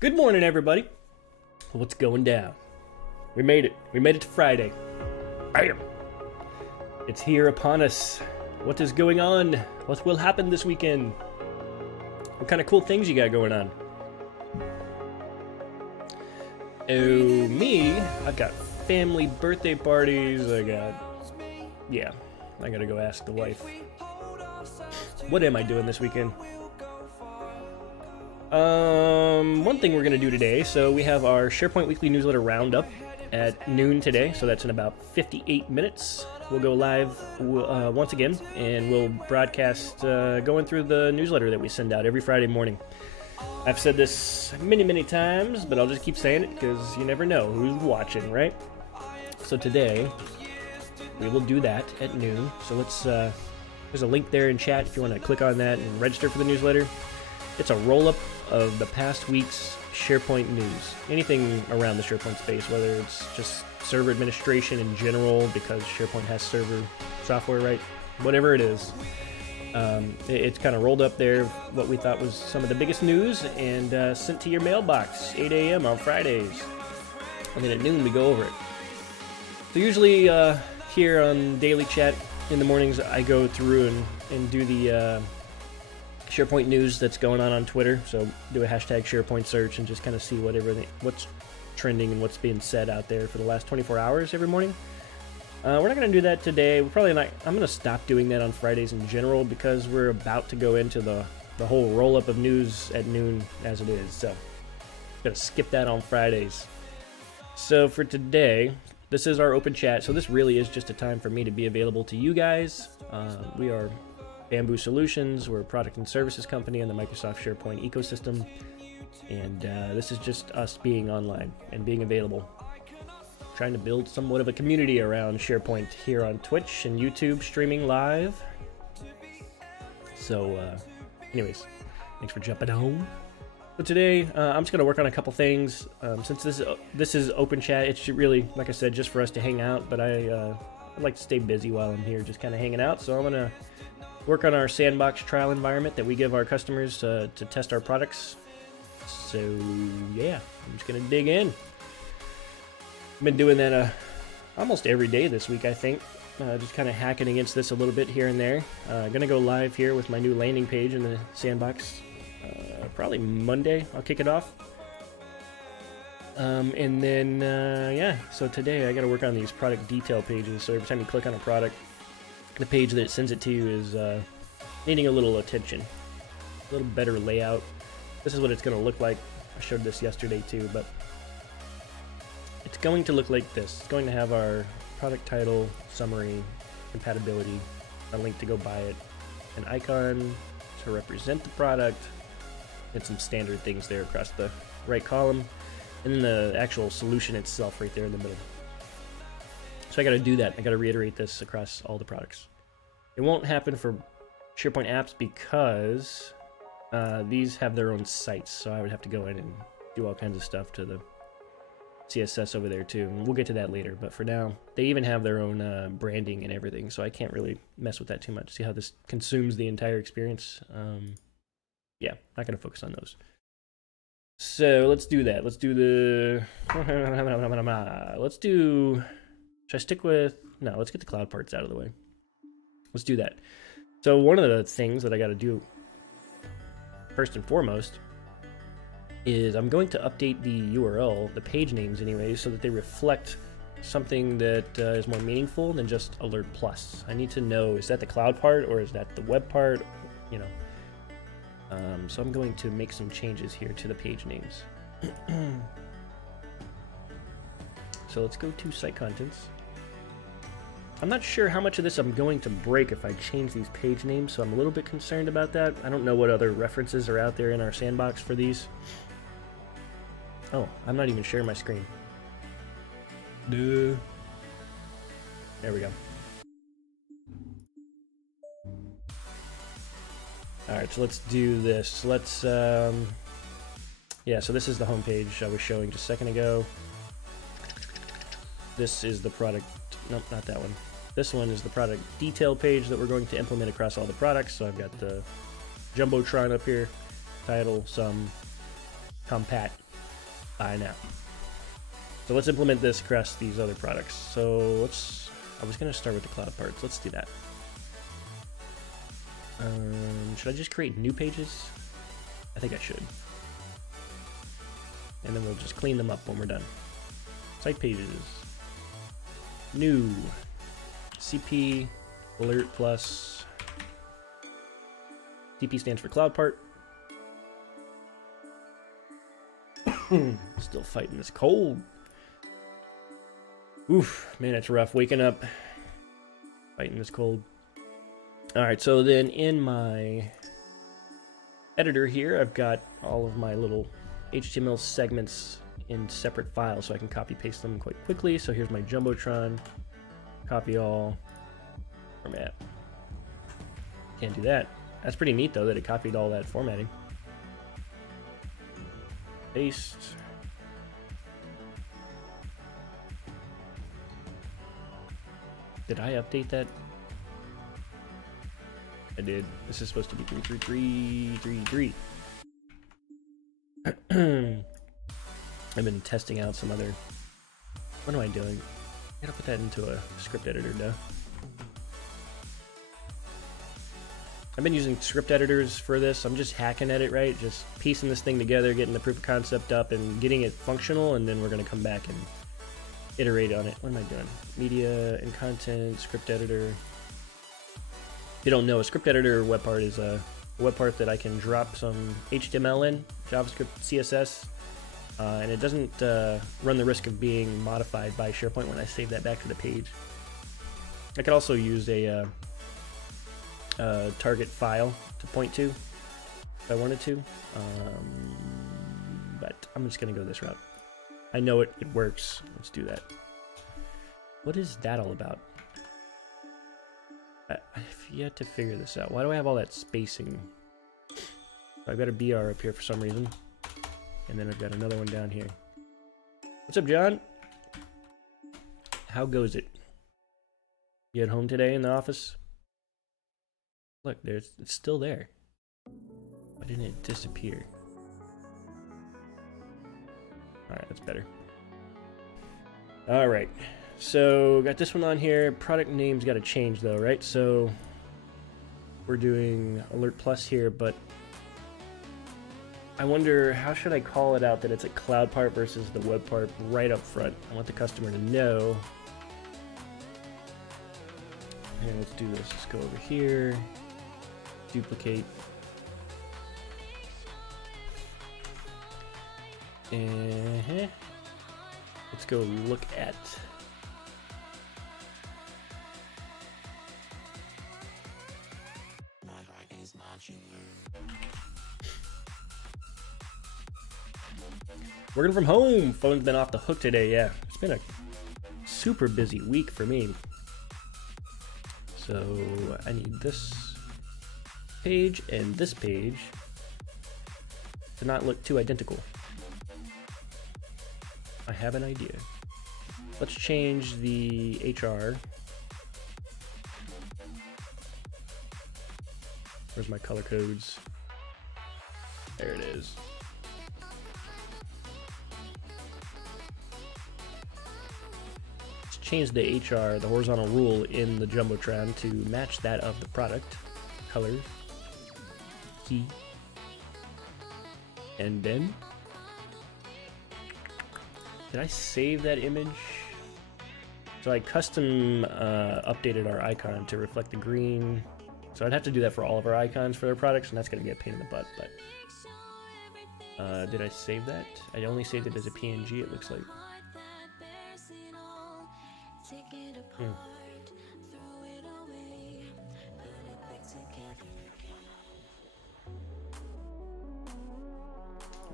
Good morning, everybody. What's going down? We made it. We made it to Friday. Bam! It's here upon us. What is going on? What will happen this weekend? What kind of cool things you got going on? Oh, me? I've got family birthday parties. I gotta go ask the wife. What am I doing this weekend? One thing we're going to do today, so we have our SharePoint weekly newsletter Roundup at noon today, so that's in about 58 minutes. We'll go live once again, and we'll broadcast going through the newsletter that we send out every Friday morning. I've said this many times, but I'll just keep saying it because you never know who's watching, right? So today, we will do that at noon. So let's, there's a link there in chat if you want to click on that and register for the newsletter. It's a roll-up of the past week's SharePoint news. Anything around the SharePoint space, whether it's just server administration in general, because SharePoint has server software, right? Whatever it is. It's kind of rolled up there, what we thought was some of the biggest news, and sent to your mailbox, 8 a.m. on Fridays. And then at noon, we go over it. So usually here on Daily Chat in the mornings, I go through and do the SharePoint news that's going on Twitter. So do a hashtag SharePoint search and just kind of see what's trending and what's being said out there for the last 24 hours every morning. We're not going to do that today. We're probably not. I'm going to stop doing that on Fridays in general because we're about to go into the whole roll-up of news at noon as it is. So I'm going to skip that on Fridays. So for today, this is our open chat. So this really is just a time for me to be available to you guys. We are Bamboo Solutions. We're a product and services company in the Microsoft SharePoint ecosystem. And this is just us being online and being available. Trying to build somewhat of a community around SharePoint here on Twitch and YouTube, streaming live. So, anyways, thanks for jumping on. But today, I'm just going to work on a couple things. Since this is open chat, it's really, like I said, just for us to hang out. But I'd like to stay busy while I'm here, just kind of hanging out. So I'm going to work on our sandbox trial environment that we give our customers to test our products. So, yeah, I'm just going to dig in. I've been doing that almost every day this week, I think. Just kind of hacking against this a little bit here and there. Going to go live here with my new landing page in the sandbox. Probably Monday, I'll kick it off. And then, yeah, so today I got to work on these product detail pages. So every time you click on a product, the page that it sends it to you is needing a little attention. A little better layout. This is what it's going to look like. I showed this yesterday too, but it's going to look like this. It's going to have our product title, summary, compatibility, a link to go buy it, an icon to represent the product, and some standard things there across the right column, and then the actual solution itself right there in the middle. So I got to do that. I got to reiterate this across all the products. It won't happen for SharePoint apps because these have their own sites, so I would have to go in and do all kinds of stuff to the CSS over there too, and we'll get to that later. But for now, they even have their own branding and everything, so I can't really mess with that too much. See how this consumes the entire experience? Yeah, not going to focus on those. So let's do that. Let's do the... Should I stick with... No, let's get the cloud parts out of the way. Let's do that. So one of the things that I got to do, first and foremost, is I'm going to update the URL, the page names anyway, so that they reflect something that is more meaningful than just Alert Plus. I need to know, is that the cloud part or is that the web part? You know. So I'm going to make some changes here to the page names. So let's go to site contents. I'm not sure how much of this I'm going to break if I change these page names, so I'm a little bit concerned about that. I don't know what other references are out there in our sandbox for these. Oh, I'm not even sharing my screen. Duh. There we go. Alright, so let's do this. Let's, yeah, so this is the home page I was showing just a second ago. This is the product, nope, not that one. This one is the product detail page that we're going to implement across all the products. So I've got the Jumbotron up here, title, sum, compat, by now. So let's implement this across these other products. So I was going to start with the cloud parts. Let's do that. Should I just create new pages? I think I should. And then we'll just clean them up when we're done. Site pages. New. CP alert plus. CP stands for cloud part. Still fighting this cold. Oof, man, it's rough waking up fighting this cold. Alright, so then in my editor here, I've got all of my little HTML segments in separate files so I can copy paste them quite quickly. So here's my Jumbotron, copy all, format. Can't do that. That's pretty neat though that it copied all that formatting. Paste. Did I update that? I did. This is supposed to be 33333. I've been testing out some other... What am I doing? I gotta put that into a script editor now. I've been using script editors for this. I'm just hacking at it, right? Just piecing this thing together, getting the proof of concept up, and getting it functional, and then we're gonna come back and iterate on it. What am I doing? Media and content, script editor. If you don't know, a script editor web part is a web part that I can drop some HTML in, JavaScript, CSS, and it doesn't run the risk of being modified by SharePoint when I save that back to the page. I could also use a target file to point to if I wanted to, but I'm just gonna go this route. I know it works. Let's do that. What is that all about? I've yet to figure this out. Why do I have all that spacing? I've got a BR up here for some reason. And then I've got another one down here. What's up, John? How goes it? You at home today in the office? Look, it's still there. Why didn't it disappear? Alright, that's better. Alright, so got this one on here. Product name's got to change though, right? So we're doing Alert Plus here, but I wonder how should I call it out that it's a cloud part versus the web part right up front. I want the customer to know. And let's do this. Let's go over here, duplicate. Let's go look at working from home. Phone's been off the hook today. Yeah, it's been a super busy week for me. So I need this page and this page to not look too identical. I have an idea. Let's change the HR. Where's my color codes? There it is. Let's change the HR, the horizontal rule in the Jumbotron to match that of the product. Color. Key. And then did I save that image? So I custom updated our icon to reflect the green. So I'd have to do that for all of our icons for their products, and that's going to be a pain in the butt. But did I save that? I only saved it as a PNG, it looks like.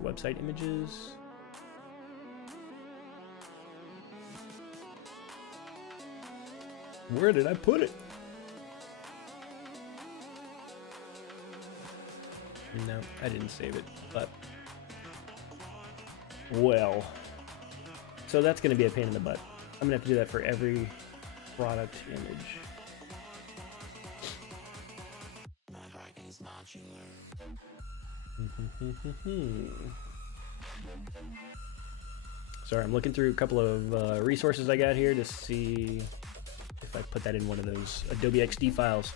Website images. Where did I put it? No, I didn't save it, but well. So that's going to be a pain in the butt. I'm going to have to do that for every product image. Sorry, I'm looking through a couple of resources I got here to see if I put that in one of those Adobe XD files.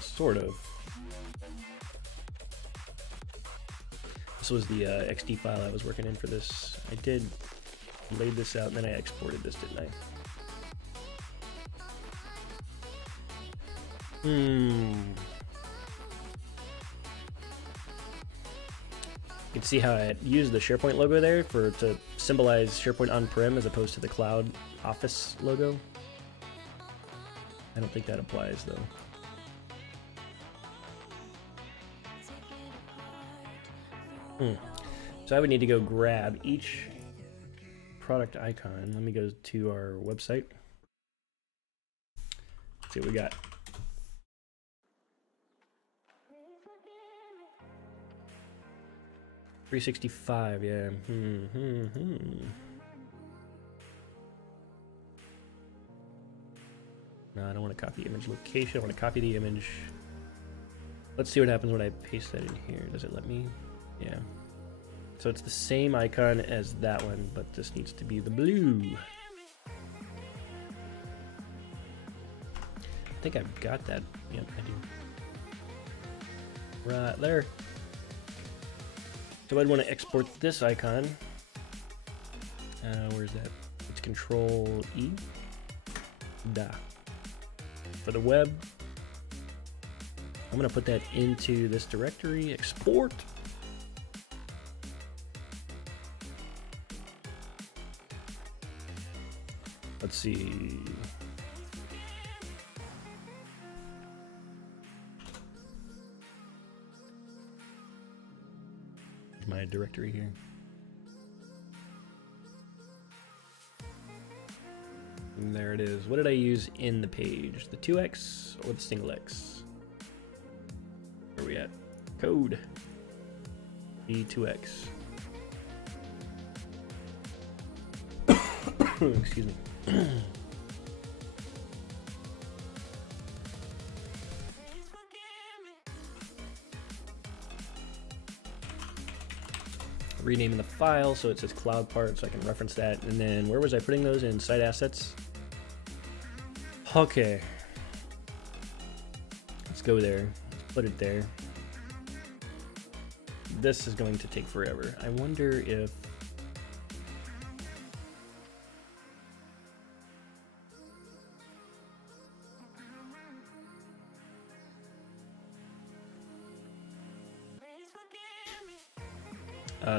Sort of. This was the XD file I was working in for this. I did lay this out and then I exported this, didn't I? You can see how I used the SharePoint logo there to symbolize SharePoint on-prem as opposed to the cloud office logo. I don't think that applies though. So I would need to go grab each product icon. Let me go to our website. Let's see what we got. $365, yeah. No, I don't want to copy image location. I want to copy the image. Let's see what happens when I paste that in here. Does it let me? Yeah. So it's the same icon as that one, but this needs to be the blue. I think I've got that. Yep, I do. Right there. So I'd want to export this icon. Where's that? It's Control E. Da. For the web, I'm going to put that into this directory, export. Let's see. Here's my directory here. And there it is. What did I use in the page? The 2x or the single X? Where are we at? Code. The 2x. Excuse me. Renaming the file so it says cloud part so I can reference that. And then where was I putting those? In site assets? Okay. Let's go there. Put it there. This is going to take forever. I wonder if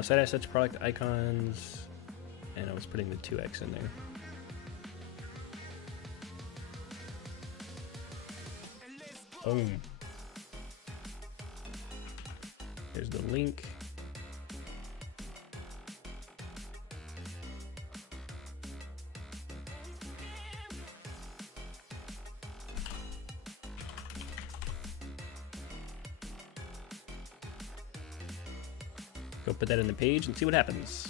site assets, product icons, and I was putting the 2x in there. Boom. There's the link. Go put that in the page and see what happens.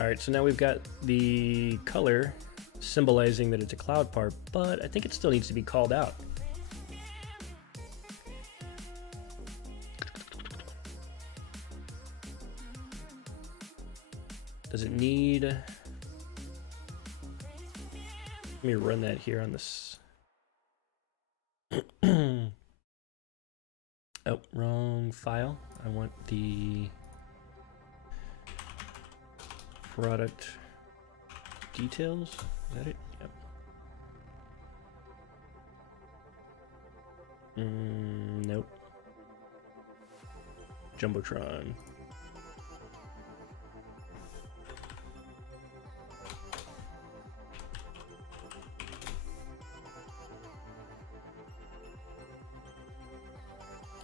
All right, so now we've got the color symbolizing that it's a cloud part, but I think it still needs to be called out. Does it need... Let me run that here on this. Oh, wrong file. I want the product details. Is that it? Yep. Nope. Jumbotron.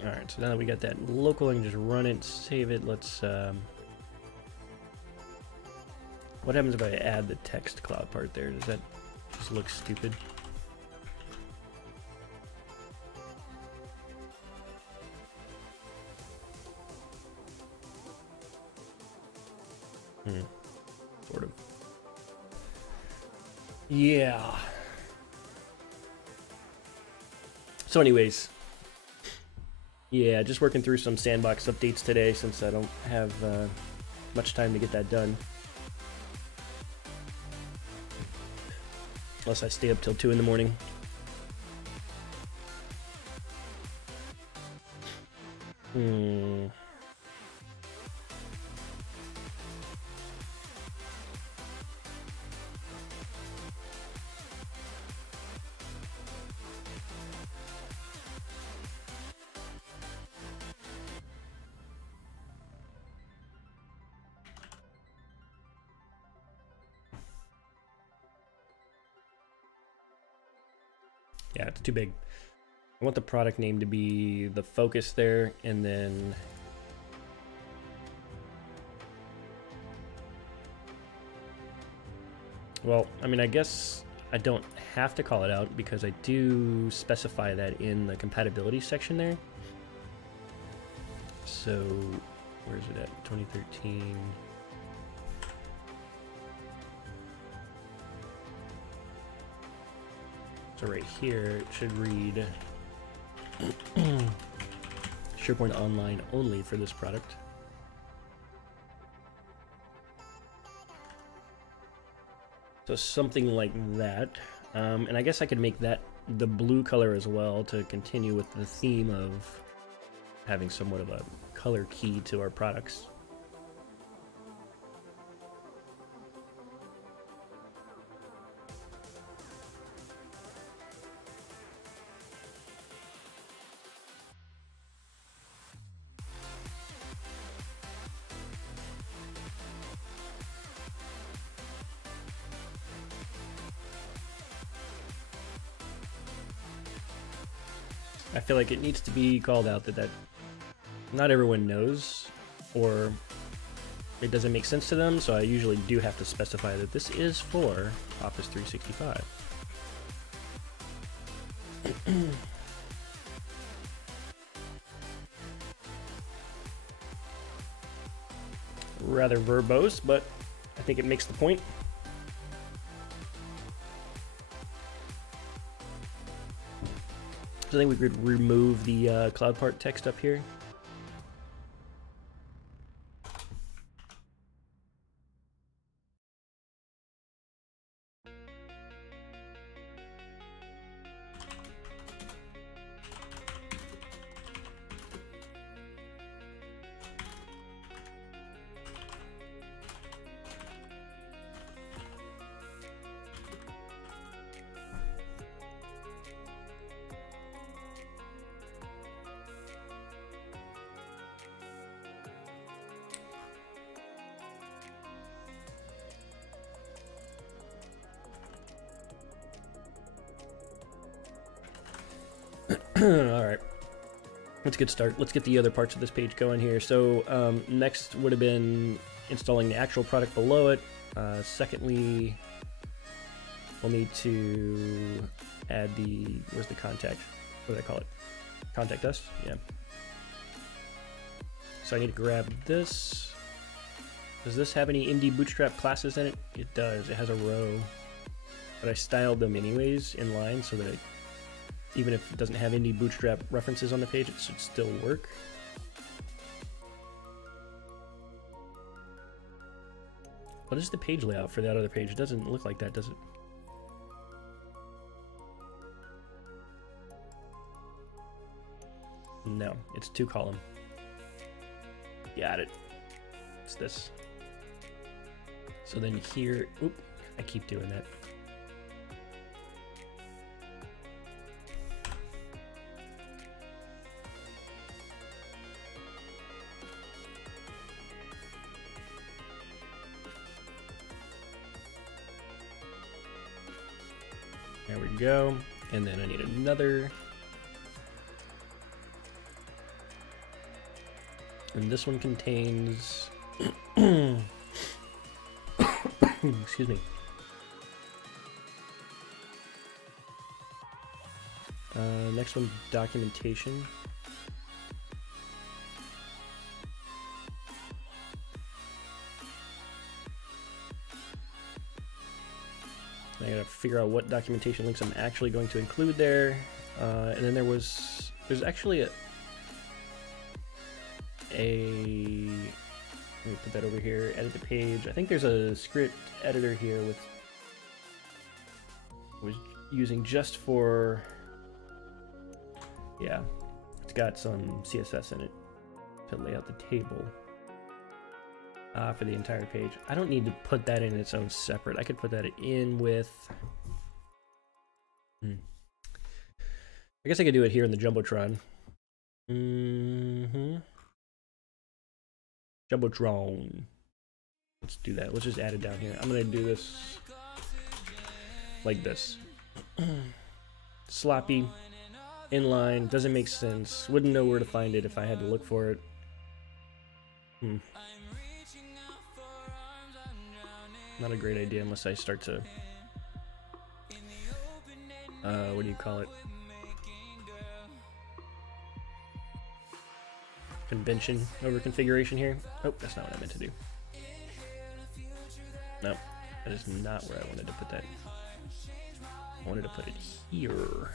All right, so now that we got that local, I can just run it, save it. Let's, what happens if I add the text cloud part there? Does that just look stupid? Sort of. Yeah. So anyways, yeah, just working through some sandbox updates today since I don't have much time to get that done. Unless I stay up till 2 in the morning. Yeah, it's too big. I want the product name to be the focus there, and then well, I mean, I guess I don't have to call it out because I do specify that in the compatibility section there. So, where is it at? 2013. So right here, it should read SharePoint Online only for this product. So something like that. And I guess I could make that the blue color as well to continue with the theme of having somewhat of a color key to our products. I feel like it needs to be called out that not everyone knows, or it doesn't make sense to them, so I usually do have to specify that this is for Office 365. Rather verbose, but I think it makes the point. So I think we could remove the cloud part text up here. Alright, let's get started. Let's get the other parts of this page going here. So next would have been installing the actual product below it. Secondly, we'll need to add the, where's the contact? What do I call it? Contact us? Yeah. So I need to grab this. Does this have any Indie Bootstrap classes in it? It does. It has a row. But I styled them anyways in line so that even if it doesn't have Indie Bootstrap references on the page, it should still work. What is the page layout for that other page? It doesn't look like that, does it? No, it's 2-column. Got it. It's this. So then here, oop, I keep doing that. There we go. And then I need another. And this one contains excuse me. Next one, documentation. I gotta figure out what documentation links I'm actually going to include there. And then there's actually a let me put that over here, edit the page. I think there's a script editor here with was using just for, yeah, it's got some CSS in it to lay out the table for the entire page. I don't need to put that in its own separate. I could put that in with, I guess I could do it here in the Jumbotron. Jumbotron. Let's do that. Let's just add it down here. I'm gonna do this like this. Sloppy, inline, doesn't make sense. Wouldn't know where to find it if I had to look for it. Not a great idea unless I start to, what do you call it? Convention over configuration here. Oh, that's not what I meant to do. No, that is not where I wanted to put that. I wanted to put it here.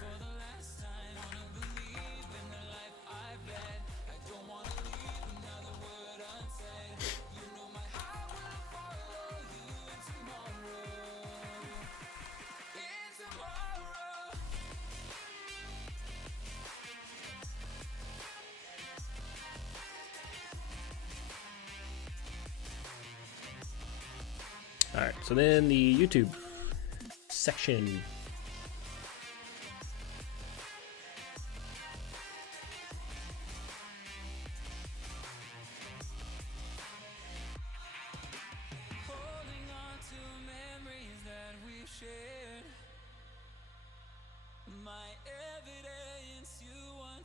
Alright, so then the YouTube section.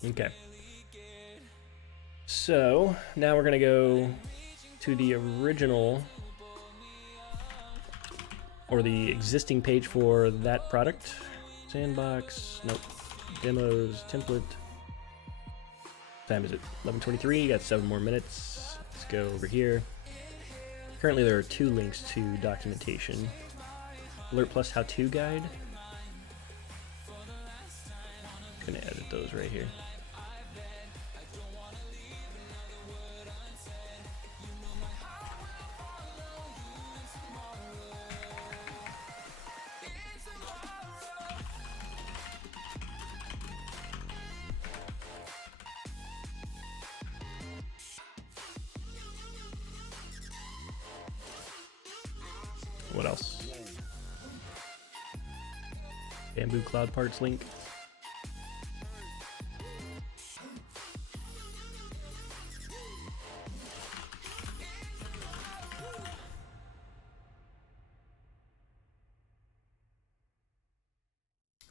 Okay. So now we're gonna go to the original or the existing page for that product. Sandbox, nope. Demos, template. What time is it? 11:23, got 7 more minutes. Let's go over here. Currently there are 2 links to documentation. Alert Plus how-to guide. I'm gonna edit those right here. What else? Bamboo Cloud Parts link.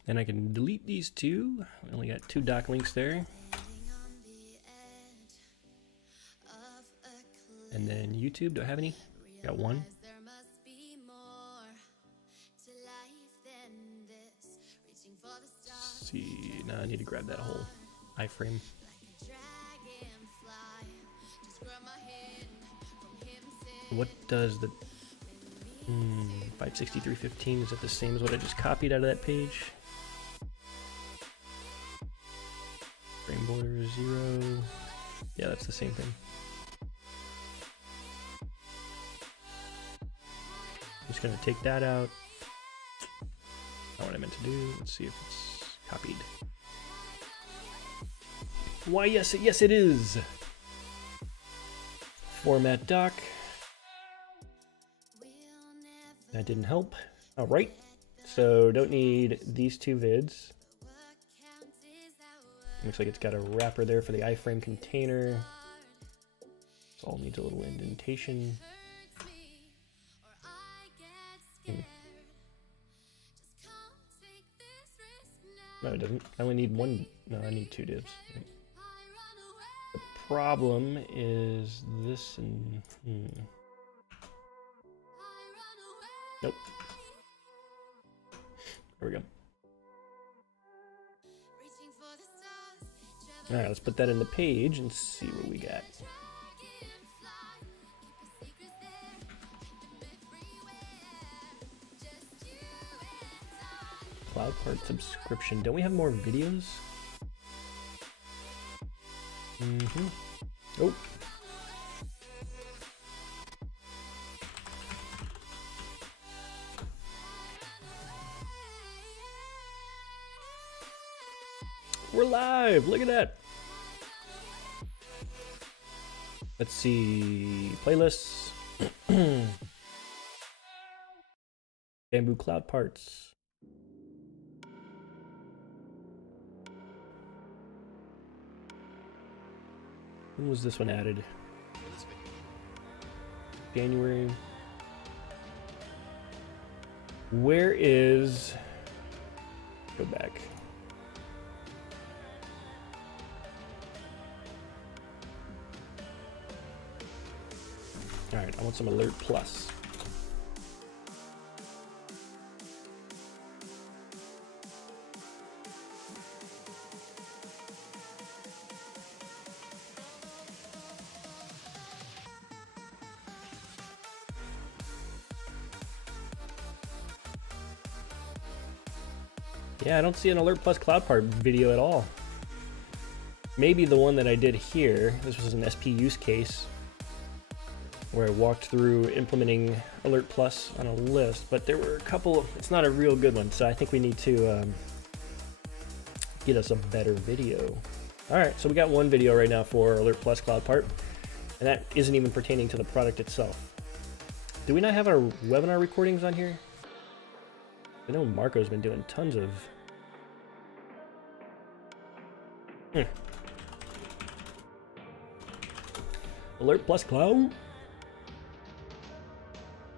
Then I can delete these 2. We only got 2 doc links there. And then YouTube, do I have any? Got 1. Let's see, now I need to grab that whole iframe. What does the 563.15, is that the same as what I just copied out of that page? Frame border 0. Yeah, that's the same thing. I'm just gonna take that out. Not what I meant to do. Let's see if it's copied. Why, yes, it is. Format doc. That didn't help. All right. So don't need these 2 vids. Looks like it's got a wrapper there for the iframe container. This all needs a little indentation. No, it doesn't. I only need 1. No, I need 2 divs. The problem is this and... Nope. There we go. Alright, let's put that in the page and see what we got. Cloud. part subscription. Don't we have more videos? Oh. We're live! Look at that! Let's see... Playlists. Bamboo Cloud Parts. When was this one added? January. Where is... Go back. All right, I want some Alert Plus. Yeah, I don't see an Alert Plus Cloud Part video at all. Maybe the one that I did here, this was an SP use case, where I walked through implementing Alert Plus on a list, but there were a couple, it's not a real good one, so I think we need to get us a better video. All right, so we got one video right now for Alert Plus Cloud Part, and that isn't even pertaining to the product itself. Do we not have our webinar recordings on here? I know Marco's been doing tons of... Alert Plus Cloud?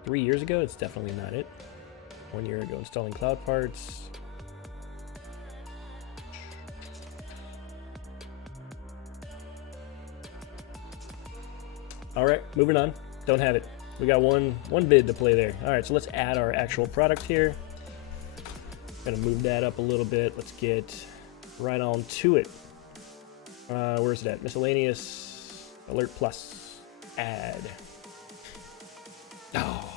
3 years ago? It's definitely not it. 1 year ago, installing cloud parts. All right, moving on. Don't have it. We got one vid to play there. All right, so let's add our actual product here. Gonna move that up a little bit. Let's get right on to it. Where's it at? Miscellaneous Alert Plus. Add. Oh.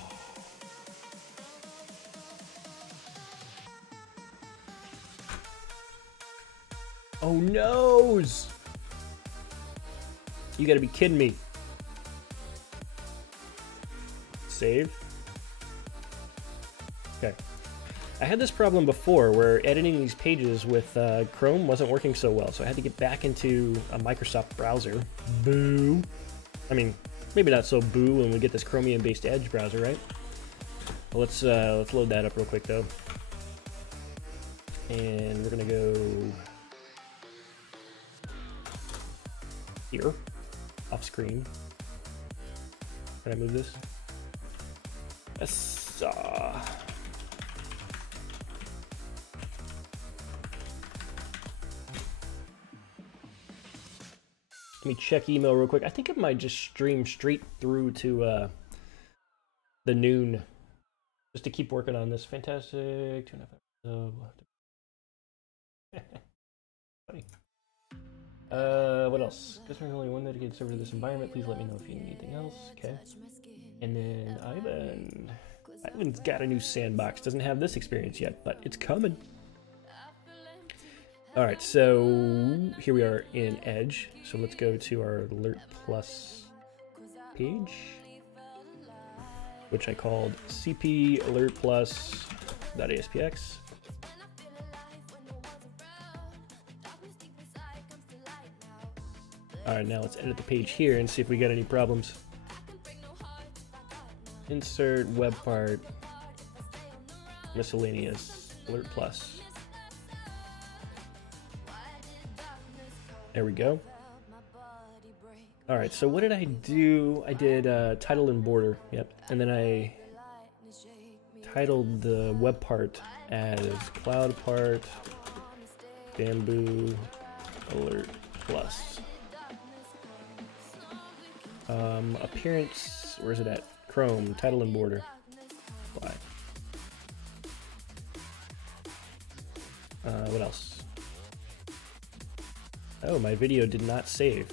Oh noes! You gotta be kidding me. Save. Okay. I had this problem before where editing these pages with Chrome wasn't working so well, so I had to get back into a Microsoft browser. Boo. I mean, maybe not so boo when we get this Chromium-based Edge browser, right? Well, let's load that up real quick though. And we're gonna go here, off screen. Can I move this? Yes. Let me check email real quick. I think it might just stream straight through to the noon, just to keep working on this. Fantastic. 2.5. Funny. What else? There's only one dedicated server to this environment. Please let me know if you need anything else. Okay. And then Ivan's got a new sandbox. Doesn't have this experience yet, but it's coming. All right, so here we are in Edge. So let's go to our Alert Plus page, which I called CP Alert Plus.aspx. All right, now let's edit the page here and see if we got any problems. Insert web part, miscellaneous, Alert Plus. There we go. All right, so what did I do? I did title and border, yep. And then I titled the web part as Cloud Part Bamboo Alert Plus. Appearance, where is it at? Chrome, title and border. Apply. What else? Oh, my video did not save.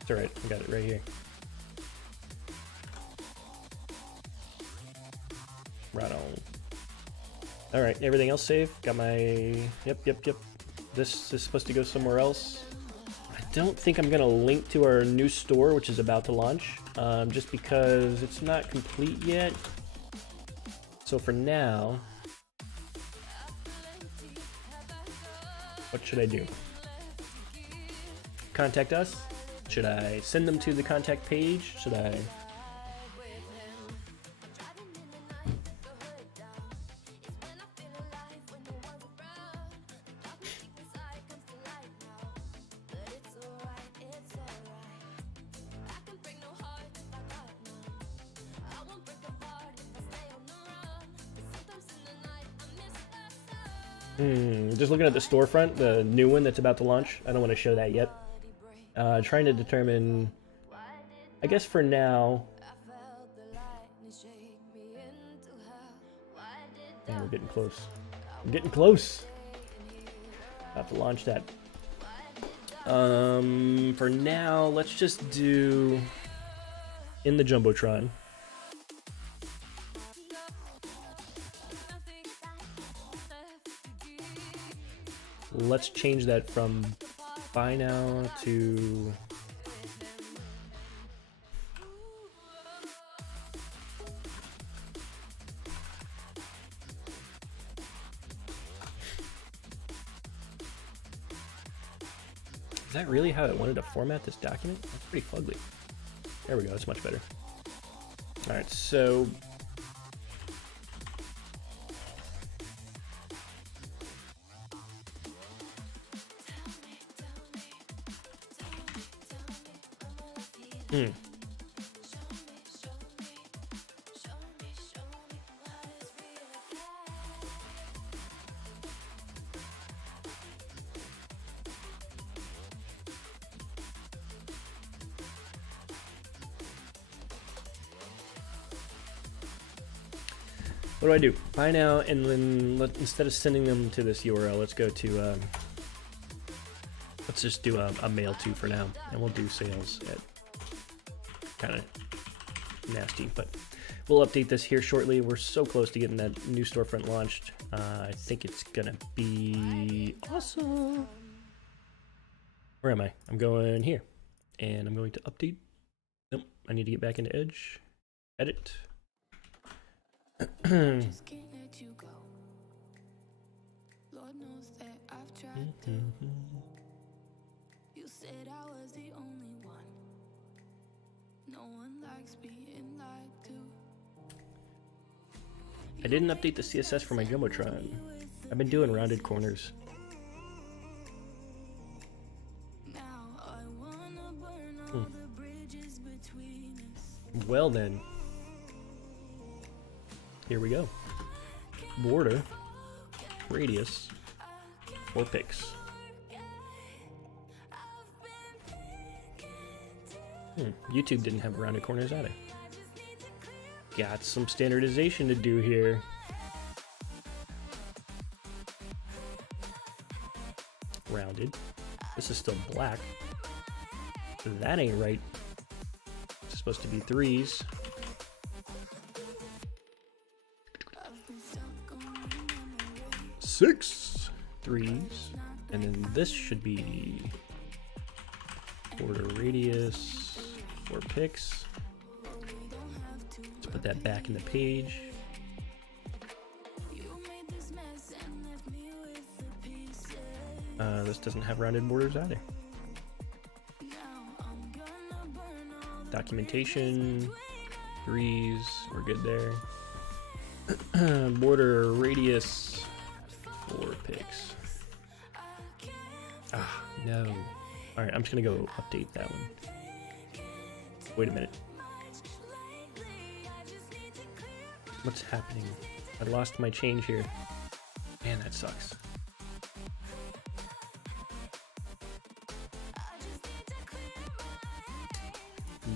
It's alright, I got it right here. Right on. All right, everything else saved. Got my, yep. This is supposed to go somewhere else. I don't think I'm gonna link to our new store, which is about to launch, just because it's not complete yet. So for now, what should I do? Contact us? Should I send them to the contact page? Should I? Just looking at the storefront, the new one that's about to launch. I don't want to show that yet. Trying to determine, I guess for now. Man, we're getting close. We're getting close. About to launch that. For now, let's just do in the Jumbotron. Let's change that from buy now to is that really how it wanted to format this document? That's pretty fugly. There we go, that's much better. Alright, so what do I do? Buy now, and then instead of sending them to this URL, let's go to, let's just do a mail to for now, and we'll do sales at, kind of nasty, but we'll update this here shortly. We're so close to getting that new storefront launched. I think it's gonna be awesome. Where am I? I'm going here, and I'm going to update. Nope, I need to get back into Edge. Edit. Just can't let you go. Lord knows that I've tried to. You said I was the only one. No one likes being lied to. I didn't update the CSS for my Jumbotron. I've been doing rounded corners. Now I wanna burn all the bridges between us. Well then. Here we go. Border, radius, 4 pixels. YouTube didn't have rounded corners either. Got some standardization to do here. Rounded. This is still black. That ain't right. It's supposed to be 3s. 6 3s, and then this should be border radius 4 pixels. Let's put that back in the page. This doesn't have rounded borders either. Documentation 3s, we're good there. Border radius 4 pixels. Ah, no. Alright, I'm just gonna go update that one. Wait a minute. What's happening? I lost my change here. Man, that sucks.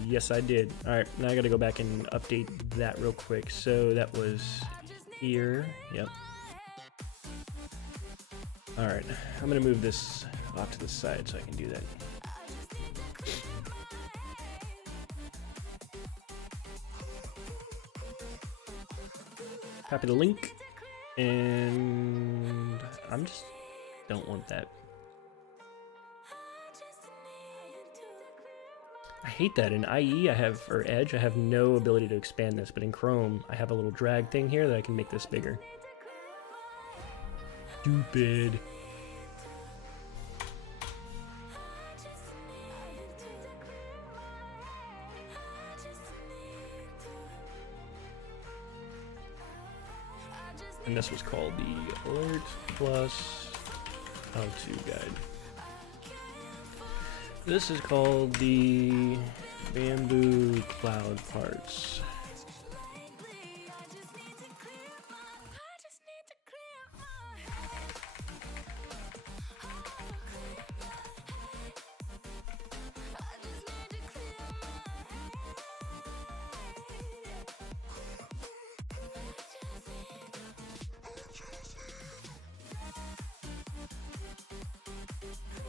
Yes, I did. Alright, now I gotta go back and update that real quick. So that was here. Yep. Alright, I'm gonna move this off to the side so I can do that. Copy the link, And I'm just don't want that. I hate that. In IE, or Edge, I have no ability to expand this, but in Chrome, I have a little drag thing here that I can make this bigger. Stupid. And this was called the Alert Plus How-To Guide. This is called the Bamboo Cloud Parts.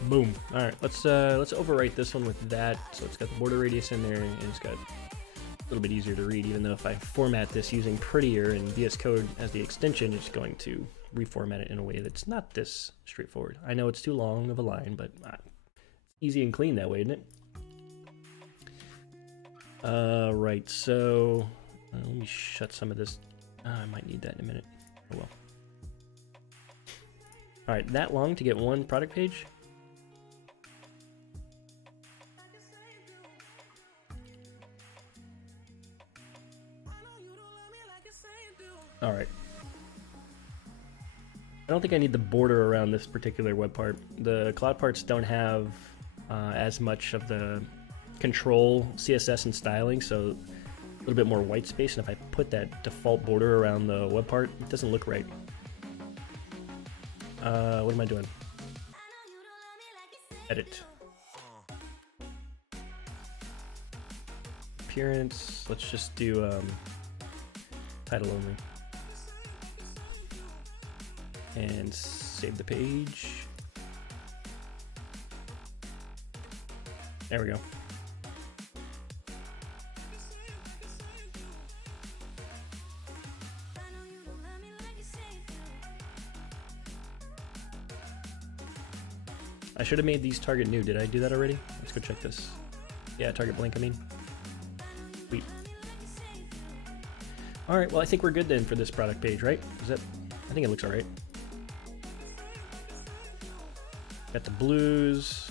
Boom. All right, let's overwrite this one with that. So it's got the border radius in there, and it's got a little bit easier to read. Even though if I format this using Prettier and VS Code as the extension, it's going to reformat it in a way that's not this straightforward. I know it's too long of a line, but it's easy and clean that way, isn't it? Right. So let me shut some of this. I might need that in a minute. Oh well. All right, that long to get one product page. All right. I don't think I need the border around this particular web part. The cloud parts don't have as much of the control, CSS, and styling, so a little bit more white space. And if I put that default border around the web part, it doesn't look right. What am I doing? Edit. Appearance. Let's just do title only. And save the page. There we go. I should have made these target new. Did I do that already? Let's go check this. Yeah, target blank, I mean. Sweet. Alright, well I think we're good then for this product page, right? I think it looks alright. Got the blues.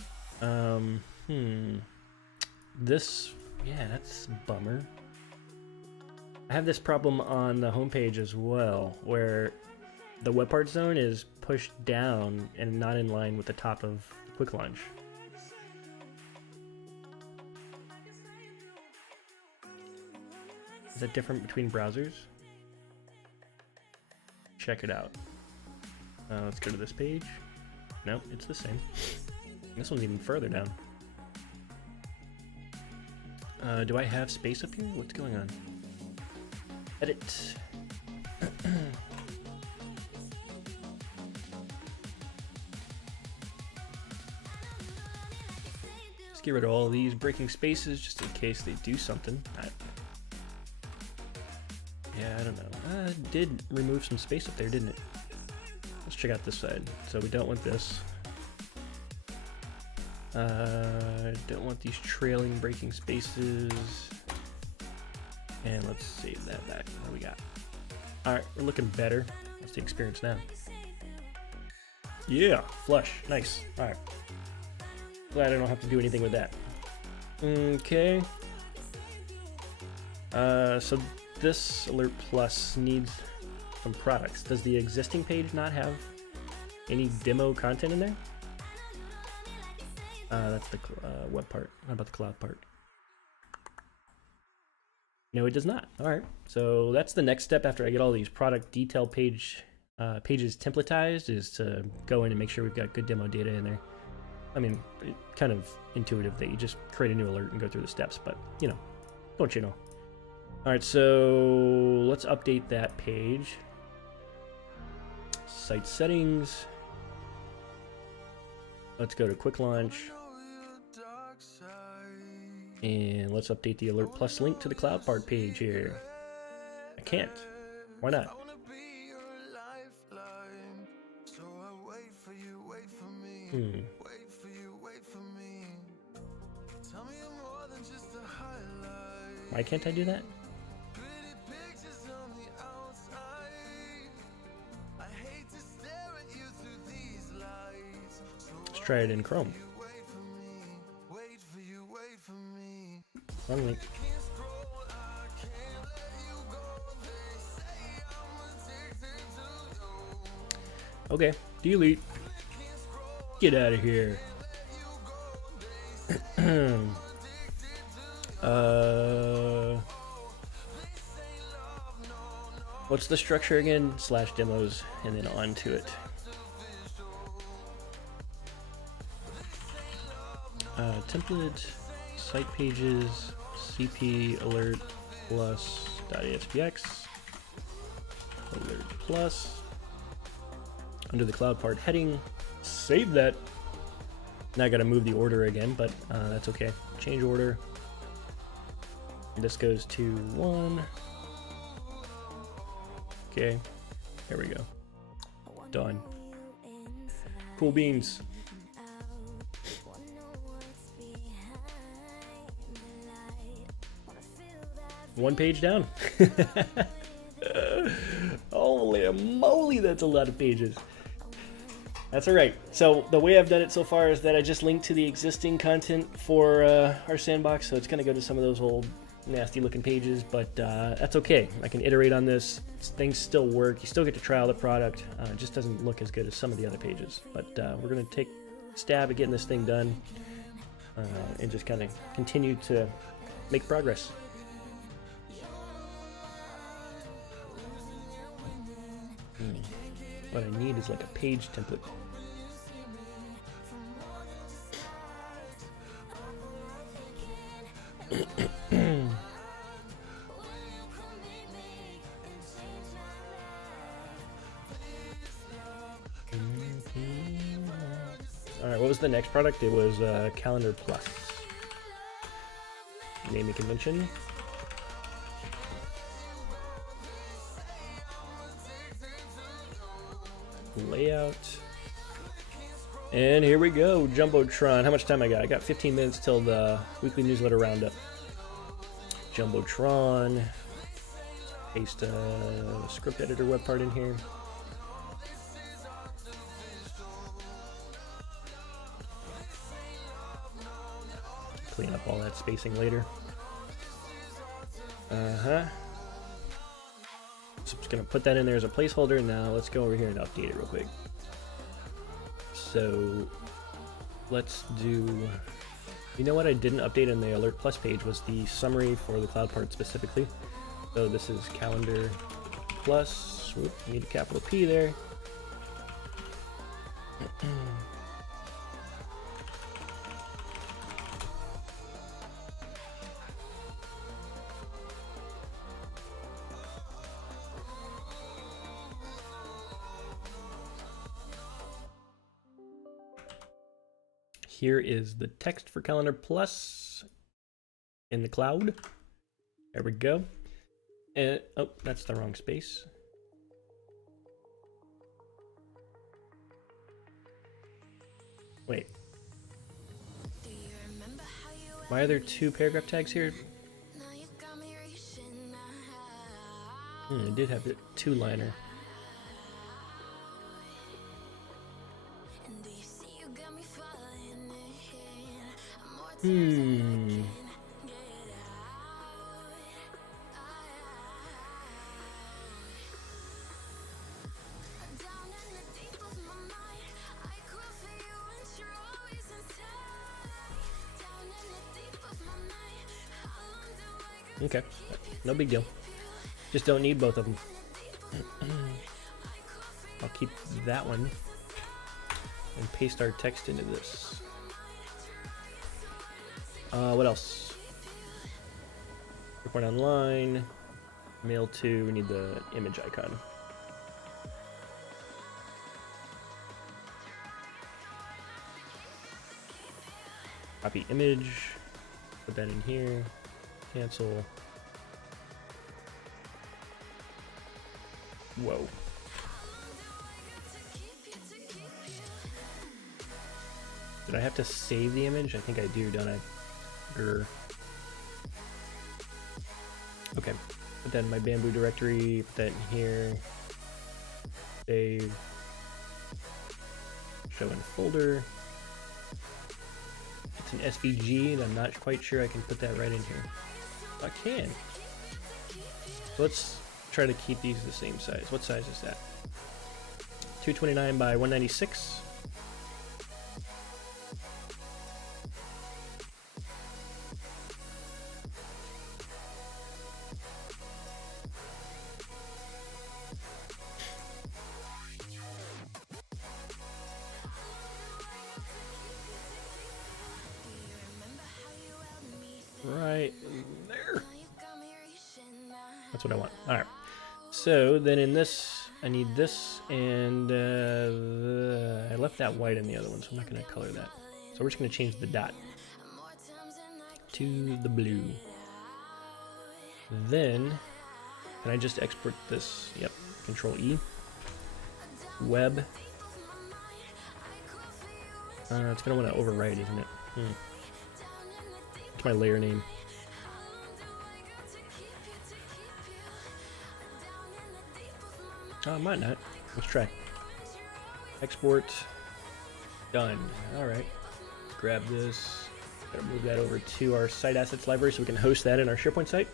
This, yeah, that's a bummer. I have this problem on the homepage as well, where the web part zone is pushed down and not in line with the top of Quick Launch. Is that different between browsers? Check it out. Let's go to this page. Nope, it's the same. This one's even further down. Do I have space up here? What's going on? Edit. Let's get rid of all these breaking spaces just in case they do something. Yeah, I don't know. It did remove some space up there, didn't it? Let's check out this side. So we don't want this. Don't want these trailing breaking spaces. And let's save that back. What do we got? Alright, we're looking better. What's the experience now? Yeah, flush. Nice. Alright. Glad I don't have to do anything with that. Okay. So this Alert Plus needs some products. Does the existing page not have any demo content in there? That's the web part. How about the cloud part? No, it does not. All right. So that's the next step after I get all these product detail pages templatized, is to go in and make sure we've got good demo data in there. I mean, kind of intuitive that you just create a new alert and go through the steps, but you know, don't you know? All right, so let's update that page. Site settings. Let's go to Quick Launch. And let's update the Alert Plus link to the Cloud Part page here. I can't. Why not? Hmm. Why can't I do that? Let's try it in Chrome. Wrong link. Okay, delete. Get out of here. What's the structure again? / demos and then onto it. Template, site pages, CP alert plus .aspx, alert plus. Under the cloud part heading, save that. Now I gotta move the order again, but that's okay. Change order. This goes to 1. Okay, there we go. Done. Cool beans. One page down. Holy moly, that's a lot of pages. That's alright. So the way I've done it so far is that I just linked to the existing content for our sandbox, so it's going to go to some of those old nasty looking pages, but that's okay. I can iterate on this. Things still work. You still get to try out the product. It just doesn't look as good as some of the other pages. But we're going to take a stab at getting this thing done and just kind of continue to make progress. What I need is like a page template. Alright, what was the next product? It was Calendar Plus. Naming convention. Layout. And here we go, Jumbotron. How much time I got? I got 15 minutes till the weekly newsletter roundup. Jumbotron. Paste a script editor web part in here. Clean up all that spacing later. So I'm just gonna put that in there as a placeholder. Now let's go over here and update it real quick. So let's do, you know what I didn't update in the Alert Plus page was the summary for the cloud part specifically. So this is Calendar Plus. Whoop, need a capital P there. Here is the text for Calendar Plus in the cloud. There we go. And, oh, that's the wrong space. Wait. Why are there 2 paragraph tags here? I did have a 2-liner. Okay, no big deal. Just don't need both of them. I'll keep that one and paste our text into this. What else? Report online, mail to, we need the image icon. Copy image, put that in here, cancel. Whoa. Did I have to save the image? I think I do, don't I? Grr. Okay, put that in my Bamboo directory, put that in here. Save. Show in folder. It's an SVG, and I'm not quite sure I can put that right in here. I can. So let's try to keep these the same size. What size is that? 229 by 196. Right there. That's what I want. All right. So then in this, I need this, and I left that white in the other one, so I'm not going to color that. So we're just going to change the dot to the blue. Then, can I just export this? Yep. Control E. Web. It's going to want to overwrite, isn't it? It's my layer name. Oh, I might not. Let's try. Export. Done. Alright. Grab this. Gotta move that over to our site assets library so we can host that in our SharePoint site.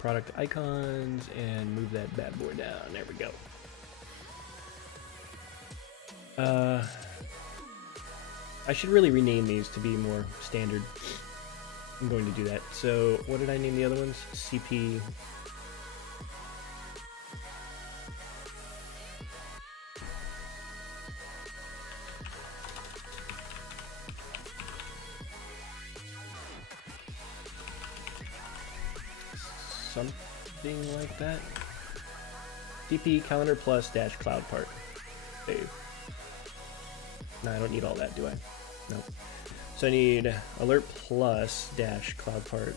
Product icons, and move that bad boy down. There we go. I should really rename these to be more standard. I'm going to do that. So what did I name the other ones? CP. Something like that. DP calendar plus dash cloud part. Save. No, I don't need all that, do I? No. So I need alert plus dash cloud part.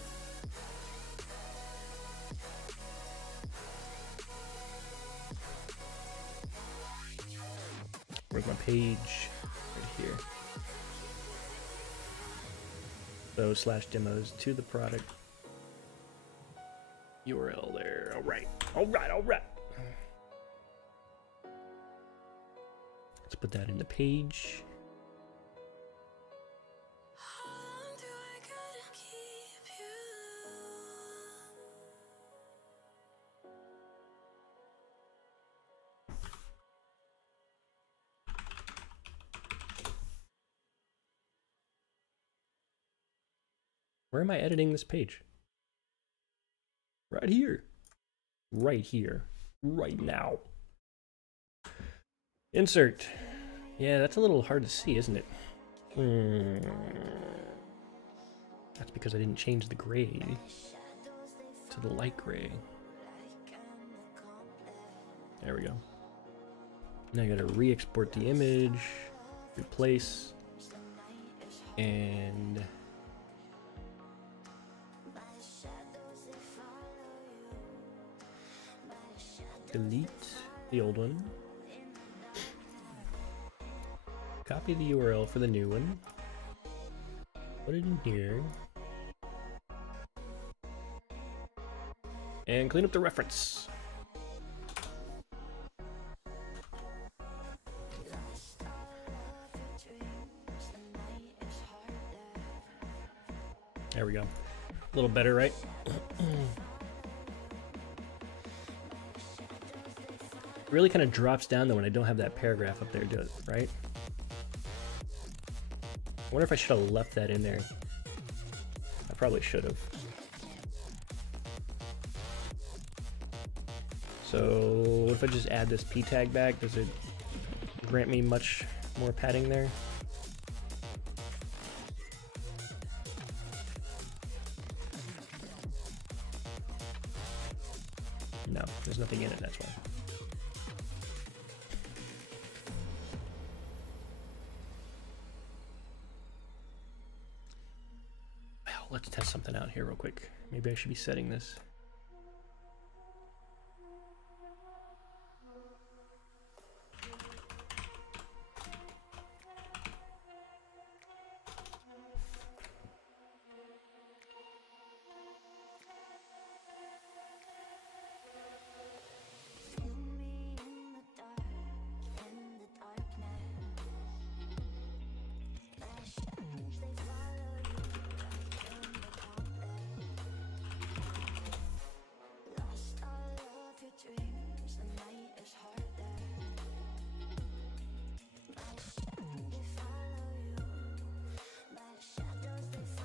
Where's my page? Right here. So slash demos to the product URL there. All right. All right. All right. Let's put that in the page. Where am I editing this page? Right here. Right here. Right now. Insert. Yeah, that's a little hard to see, isn't it? That's because I didn't change the gray to the light gray. There we go. Now I gotta re-export the image, replace, and delete the old one. Copy the URL for the new one. Put it in here. And clean up the reference. There we go. A little better, right? It really kind of drops down though when I don't have that paragraph up there, does it, right? I wonder if I should have left that in there. I probably should have. So what if I just add this p tag back? Does it grant me much more padding there? No, there's nothing in it, that's why. let's test something out here real quick. Maybe I should be setting this.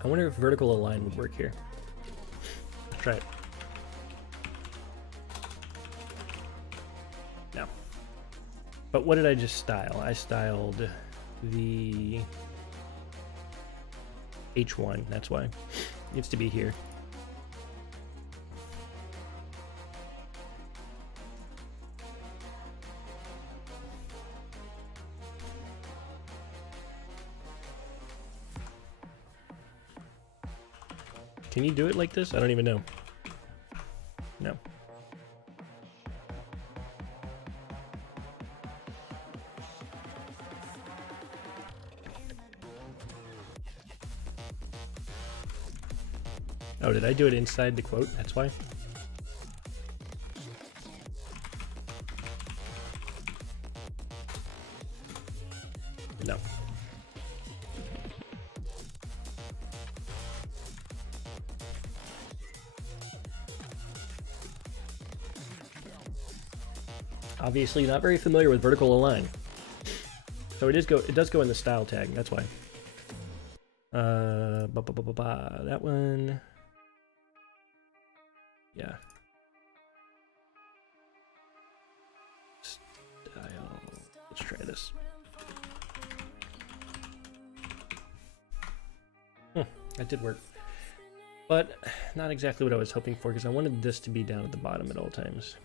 I wonder if vertical align would work here. Let's try it. No. But what did I just style? I styled the H1, that's why. It needs to be here. Can you do it like this? I don't even know. No. Oh, did I do it inside the quote? That's why? No. Obviously not very familiar with vertical align. So it does go in the style tag, that's why. That one. Yeah. Style. Let's try this. That did work. But not exactly what I was hoping for, because I wanted this to be down at the bottom at all times.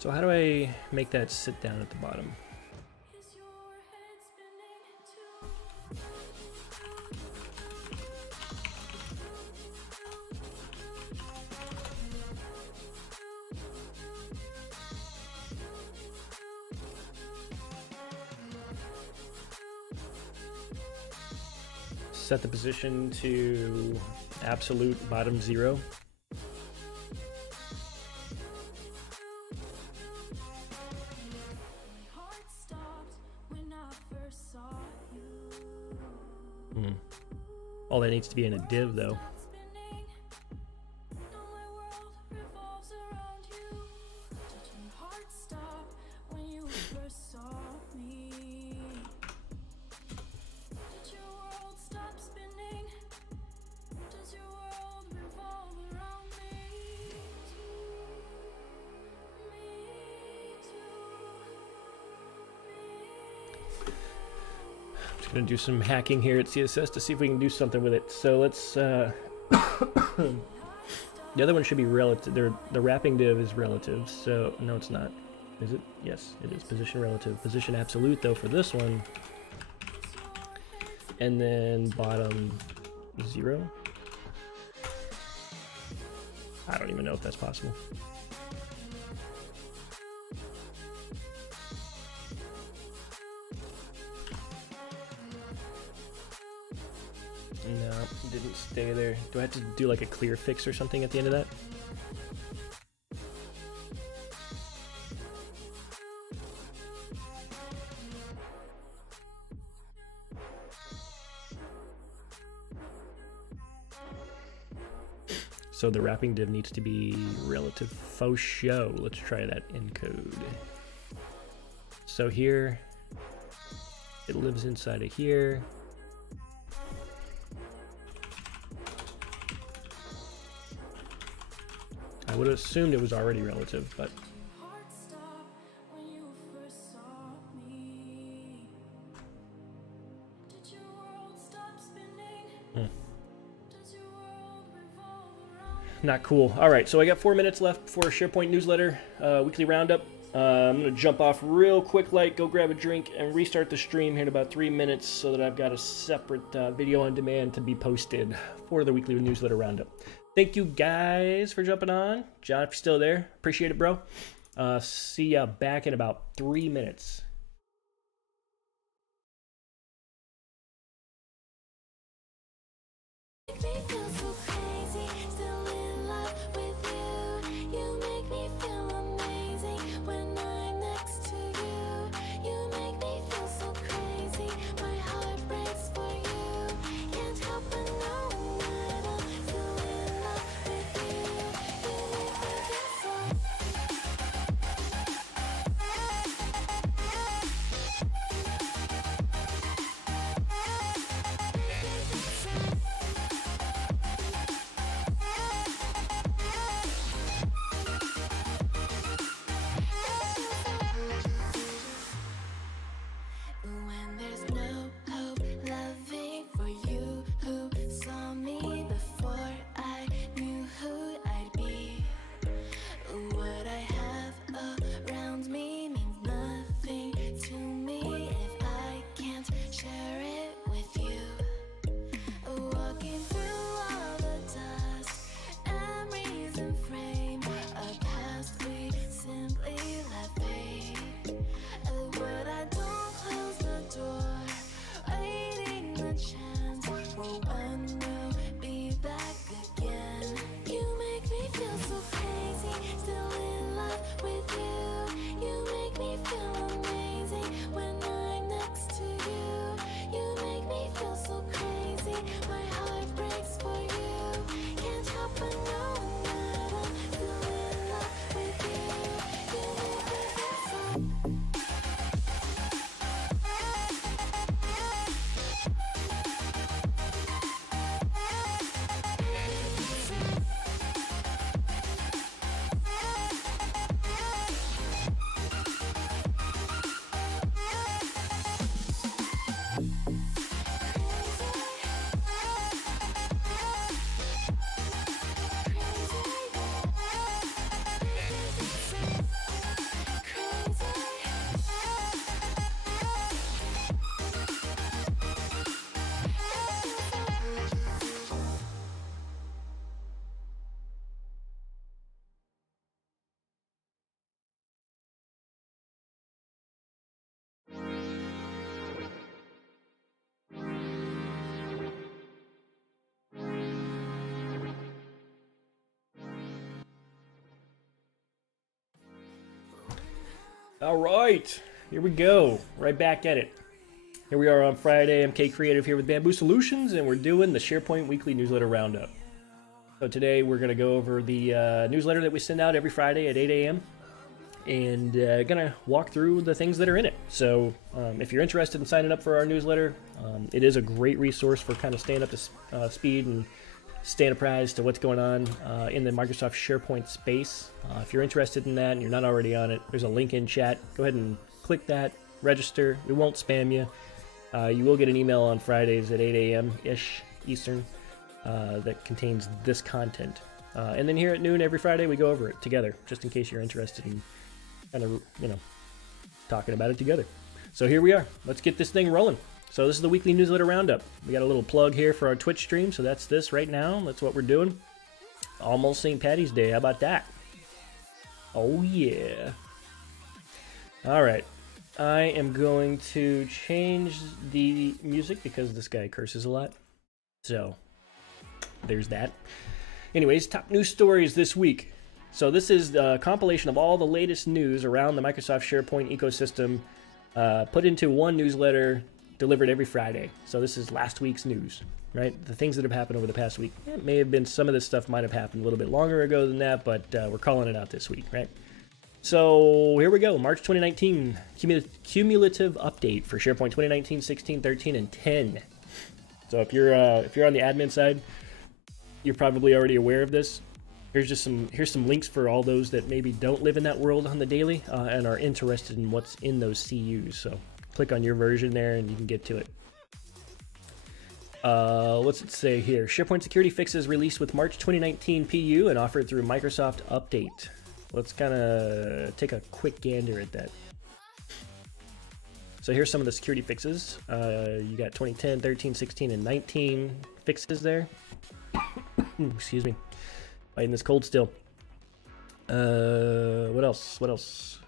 So how do I make that sit down at the bottom? Set the position to absolute bottom 0. All that needs to be in a div though. Gonna do some hacking here at CSS to see if we can do something with it. So let's the other one should be relative. The wrapping div is relative, so no, it's not. Is it? Yes, it is. Position relative. Position absolute though for this one. And then bottom 0. I don't even know if that's possible. No, it didn't stay there. Do I have to do like a clear fix or something at the end of that? So the wrapping div needs to be relative faux show. Let's try that in code. So here, it lives inside of here. would have assumed it was already relative, but Heart stopped when you first saw me. Did your world stop spinning? Does your world revolve around? not cool. All right, so I got 4 minutes left for SharePoint newsletter, weekly roundup. I'm going to jump off real quick, go grab a drink, and restart the stream here in about 3 minutes so that I've got a separate video on demand to be posted for the weekly newsletter roundup. Thank you guys for jumping on. John, if you're still there, appreciate it, bro. See ya back in about 3 minutes. Make me feel so crazy, still in love with you. You make me feel amazing when I'm next to you. You make me feel so crazy, my heart breaks for you. Can't help but know that I'm still in love with you. You make me feel so. When there's no hope loving for you who saw me before I knew who I'd be. What I have around me means nothing to me if I can't share it with you. Walking through all the dust, memories and frame a past we simply let fade. But I don't close the door, waiting the chance for when we'll be back again. You make me feel so crazy, still in love with you. You make me feel amazing when I'm next to you. You make me feel so crazy, my heart breaks for you. Can't help but know that I'm still in love with you. You make me feel so. All right, here we go. Right back at it. Here we are on Friday. MK Creative here with Bamboo Solutions, and we're doing the SharePoint Weekly Newsletter Roundup. So today we're going to go over the newsletter that we send out every Friday at 8 a.m. and going to walk through the things that are in it. So if you're interested in signing up for our newsletter, it is a great resource for kind of staying up to speed and staying apprised to what's going on in the Microsoft SharePoint space. If you're interested in that and you're not already on it, there's a link in chat. Go ahead and click that, register. We won't spam you. You will get an email on Fridays at 8 a.m.-ish Eastern that contains this content. And then here at noon every Friday, we go over it together, just in case you're interested in kind of, talking about it together. So here we are. Let's get this thing rolling. So this is the weekly newsletter roundup. We got a little plug here for our Twitch stream, so that's this right now. That's what we're doing. Almost St. Patty's Day. How about that? Oh, yeah. All right. I am going to change the music because this guy curses a lot. So there's that. Anyways, top news stories this week. So this is a compilation of all the latest news around the Microsoft SharePoint ecosystem put into one newsletter delivered every Friday. So this is last week's news, right? The things that have happened over the past week. It may have been, some of this stuff might have happened a little bit longer ago than that, but we're calling it out this week, right? So here we go. March 2019 cumulative update for SharePoint 2019, 16, 13, and 10. So if you're on the admin side, you're probably already aware of this. Here's some links for all those that maybe don't live in that world on the daily and are interested in what's in those CUs. So click on your version there and you can get to it. What's it say here? SharePoint security fixes released with March 2019 PU and offered through Microsoft Update. Let's kind of take a quick gander at that. So here's some of the security fixes. You got 2010, 13, 16, and 19 fixes there. Excuse me. Fighting this cold still. What else? What else?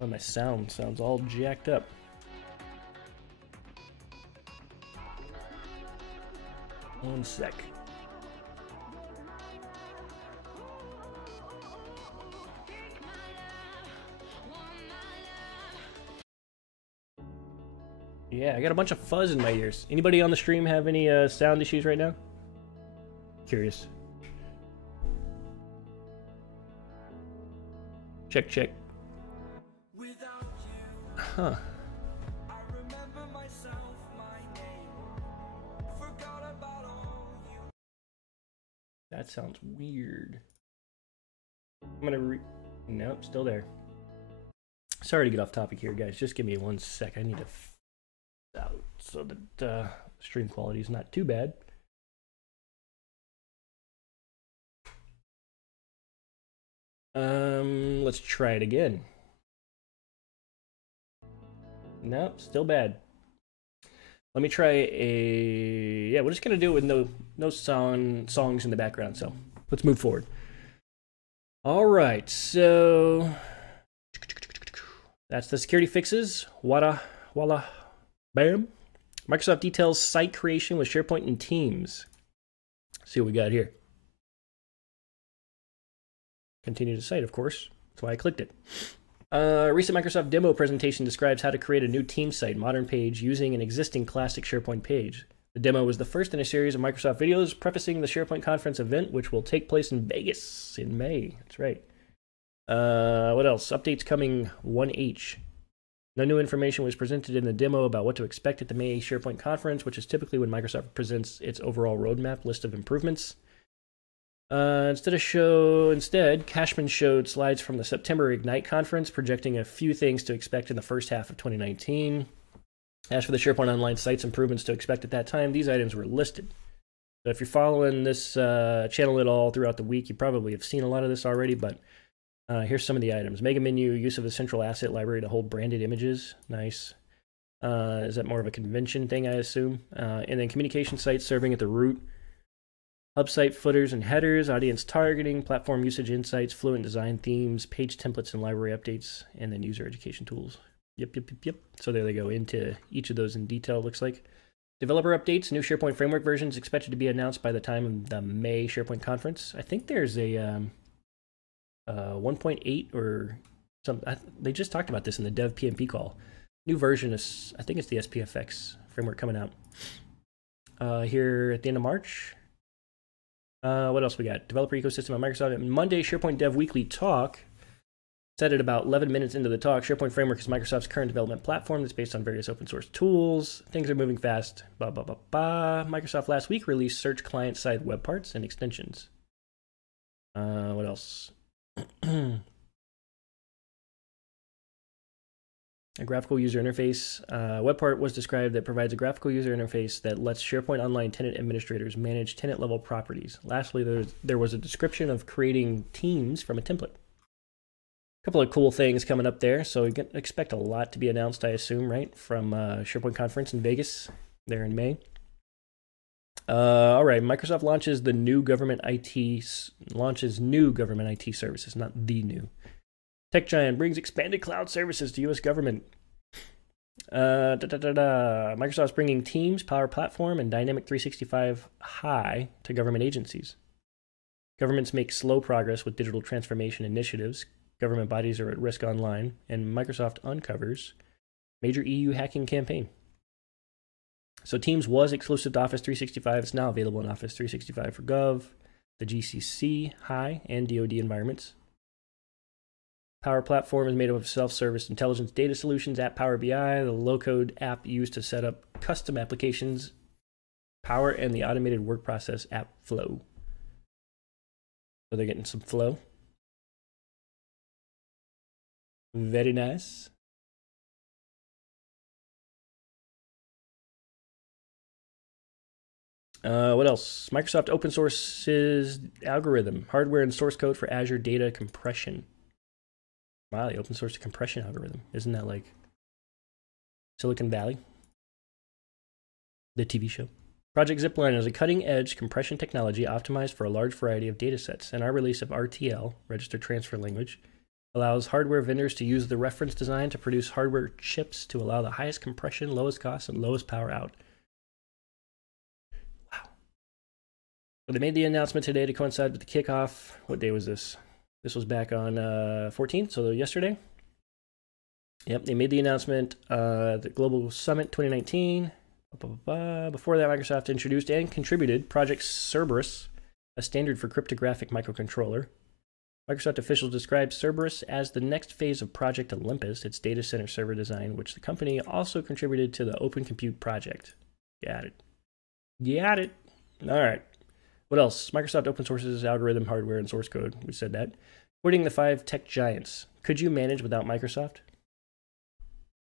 Oh, my sounds all jacked up. One sec. Yeah, I got a bunch of fuzz in my ears. Anybody on the stream have any sound issues right now? Curious. Check, check. Huh. That sounds weird. I'm gonna nope, still there. Sorry to get off topic here, guys. Just give me 1 sec. I need to out so that stream quality is not too bad. Let's try it again. Nope, still bad. Let me try a... Yeah, we're just going to do it with no songs in the background, so let's move forward. All right, so... That's the security fixes. Wada, walla, bam. Microsoft details site creation with SharePoint and Teams. Let's see what we got here. Continue to site, of course. That's why I clicked it. Recent Microsoft demo presentation describes how to create a new Teams site modern page using an existing classic SharePoint page. The demo was the first in a series of Microsoft videos prefacing the SharePoint conference event, which will take place in Vegas in May. That's right. What else? Updates coming 1H. No new information was presented in the demo about what to expect at the May SharePoint conference, which is typically when Microsoft presents its overall roadmap list of improvements. Instead, Cashman showed slides from the September Ignite conference, projecting a few things to expect in the first half of 2019. As for the SharePoint Online sites improvements to expect at that time, these items were listed. So if you're following this channel at all throughout the week, you probably have seen a lot of this already, but here's some of the items. Mega menu, use of a central asset library to hold branded images. Nice. Is that more of a convention thing, I assume? And then communication sites serving at the root. Hub site footers and headers, audience targeting, platform usage insights, fluent design themes, page templates and library updates, and then user education tools. Yep. So there they go into each of those in detail, it looks like. Developer updates, new SharePoint framework versions expected to be announced by the time of the May SharePoint conference. I think there's a 1.8 or something. They just talked about this in the Dev PMP call. New version is, I think it's the SPFX framework coming out here at the end of March. What else we got? Developer ecosystem at Microsoft. Monday, SharePoint Dev Weekly Talk. Said it about 11 minutes into the talk. SharePoint Framework is Microsoft's current development platform that's based on various open source tools. Things are moving fast. Blah, blah, blah, blah. Microsoft last week released search client-side web parts and extensions. What else? A graphical user interface. Web part was described that provides a graphical user interface that lets SharePoint Online tenant administrators manage tenant-level properties. Lastly, there was a description of creating teams from a template. A couple of cool things coming up there, so you can expect a lot to be announced, I assume, right, from SharePoint Conference in Vegas there in May. All right, Microsoft launches new government IT services, not the new. Tech giant brings expanded cloud services to U.S. government. Microsoft's bringing Teams, Power Platform, and Dynamic 365 High to government agencies. Governments make slow progress with digital transformation initiatives. Government bodies are at risk online, and Microsoft uncovers major EU hacking campaign. So Teams was exclusive to Office 365. It's now available in Office 365 for Gov, the GCC, High, and DoD environments. Power Platform is made up of self-service intelligence data solutions, app Power BI, the low-code app used to set up custom applications, power and the automated work process app Flow. So they're getting some Flow. Very nice. What else? Microsoft open sources algorithm, hardware and source code for Azure data compression. Wow, the open source compression algorithm. Isn't that like Silicon Valley? The TV show. Project Zipline is a cutting-edge compression technology optimized for a large variety of data sets, and our release of RTL, Registered Transfer Language, allows hardware vendors to use the reference design to produce hardware chips to allow the highest compression, lowest cost, and lowest power out. Wow. So they made the announcement today to coincide with the kickoff. What day was this? This was back on 14th, so yesterday. Yep, they made the announcement at the Global Summit 2019. Before that, Microsoft introduced and contributed Project Cerberus, a standard for cryptographic microcontroller. Microsoft officials described Cerberus as the next phase of Project Olympus, its data center server design, which the company also contributed to the Open Compute project. Got it. Got it. All right. What else? Microsoft open sources algorithm, hardware, and source code. We said that. Quitting the 5 tech giants. Could you manage without Microsoft?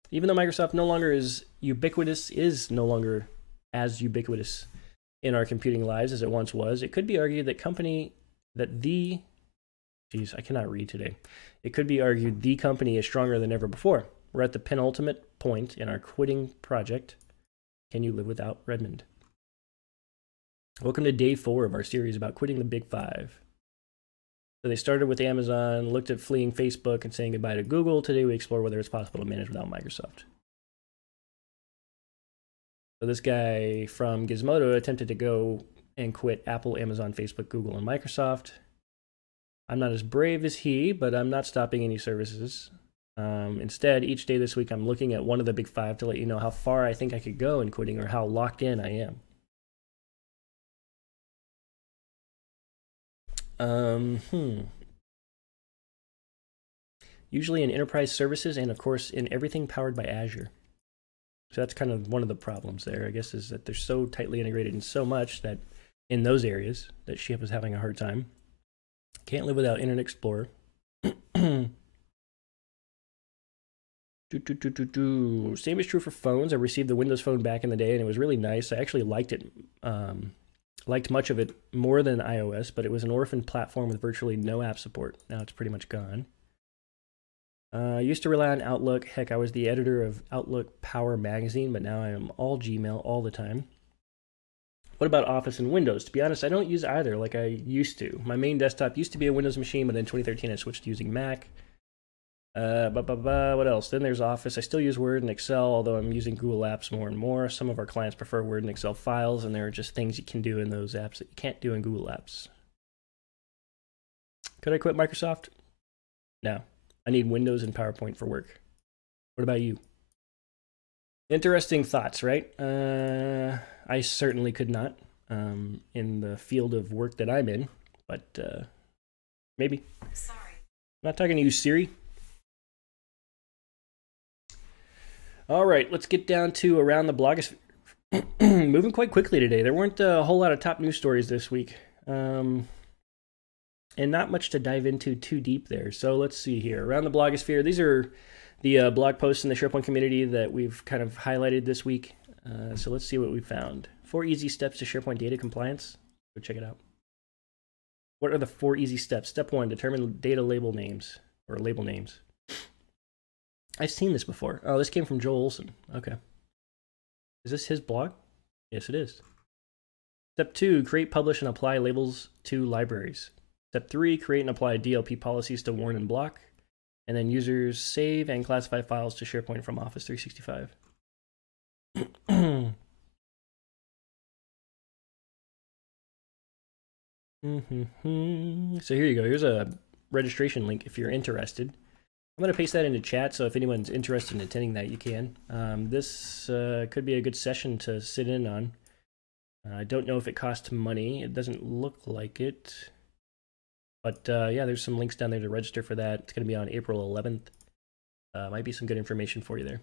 Even though Microsoft no longer is no longer as ubiquitous in our computing lives as it once was, it could be argued that I cannot read today. It could be argued the company is stronger than ever before. We're at the penultimate point in our quitting project. Can you live without Redmond? Welcome to day 4 of our series about quitting the Big 5. So they started with Amazon, looked at fleeing Facebook and saying goodbye to Google. Today we explore whether it's possible to manage without Microsoft. So this guy from Gizmodo attempted to go and quit Apple, Amazon, Facebook, Google, and Microsoft. I'm not as brave as he, but I'm not stopping any services. Instead, each day this week I'm looking at one of the Big 5 to let you know how far I think I could go in quitting or how locked in I am. Usually in enterprise services and of course in everything powered by Azure. So that's kind of one of the problems there, I guess, is that they're so tightly integrated in so much that in those areas that she was having a hard time. Can't live without Internet Explorer. Same is true for phones. I received the Windows Phone back in the day and it was really nice. I actually liked it. Liked much of it more than iOS, but it was an orphan platform with virtually no app support. Now it's pretty much gone. I used to rely on Outlook. Heck, I was the editor of Outlook Power magazine, but now I am all Gmail all the time. What about Office and Windows? To be honest, I don't use either like I used to. My main desktop used to be a Windows machine, but in 2013 I switched to using Mac. What else? Then there's Office. I still use Word and Excel, although I'm using Google Apps more and more. Some of our clients prefer Word and Excel files, and there are just things you can do in those apps that you can't do in Google Apps. Could I quit Microsoft? No. I need Windows and PowerPoint for work. What about you? Interesting thoughts, right? I certainly could not in the field of work that I'm in, but maybe. Sorry. I'm not talking to you, Siri. All right, let's get down to around the blogosphere. Moving quite quickly today. There weren't a whole lot of top news stories this week. And not much to dive into too deep there. So let's see here. Around the blogosphere, these are the blog posts in the SharePoint community that we've kind of highlighted this week. So let's see what we found. 4 easy steps to SharePoint data compliance. Go check it out. What are the 4 easy steps? Step 1, determine data label names or label names. I've seen this before. Oh, this came from Joel Olson. Okay. Is this his blog? Yes, it is. Step 2, create, publish, and apply labels to libraries. Step 3, create and apply DLP policies to warn and block. And then users save and classify files to SharePoint from Office 365. So here you go. Here's a registration link if you're interested. I'm going to paste that into chat, so if anyone's interested in attending that, you can. This could be a good session to sit in on. I don't know if it costs money. It doesn't look like it. But yeah, there's some links down there to register for that. It's going to be on April 11th. Might be some good information for you there.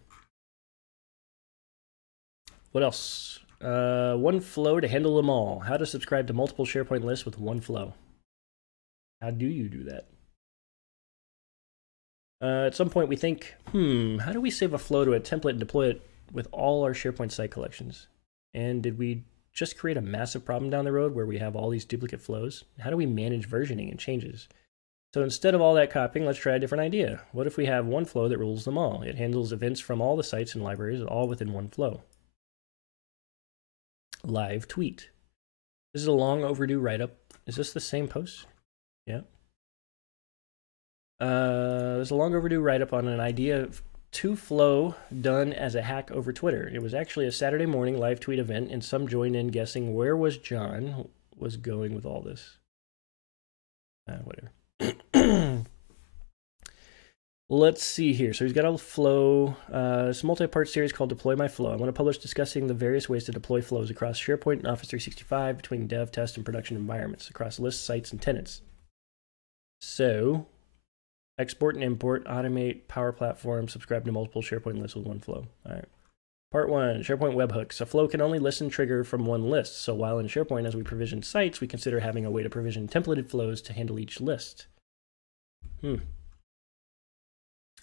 What else? One flow to handle them all. How to subscribe to multiple SharePoint lists with one flow. How do you do that? At some point we think, how do we save a flow to a template and deploy it with all our SharePoint site collections? And did we just create a massive problem down the road where we have all these duplicate flows? How do we manage versioning and changes? So instead of all that copying, let's try a different idea. What if we have one flow that rules them all? It handles events from all the sites and libraries all within one flow. Live tweet. This is a long overdue write-up. Is this the same post? Yeah. There's a long overdue write-up on an idea to flow done as a hack over Twitter. It was actually a Saturday morning live tweet event, and some joined in guessing where was John was going with all this. Whatever. Let's see here. So he's got a flow. It's a multi-part series called Deploy My Flow. I'm going to publish discussing the various ways to deploy flows across SharePoint and Office 365 between dev, test, and production environments across lists, sites, and tenants. So export and import, automate, Power Platform, subscribe to multiple SharePoint lists with one flow. All right. Part 1, SharePoint webhooks. A flow can only listen trigger from one list. So while in SharePoint, as we provision sites, we consider having a way to provision templated flows to handle each list.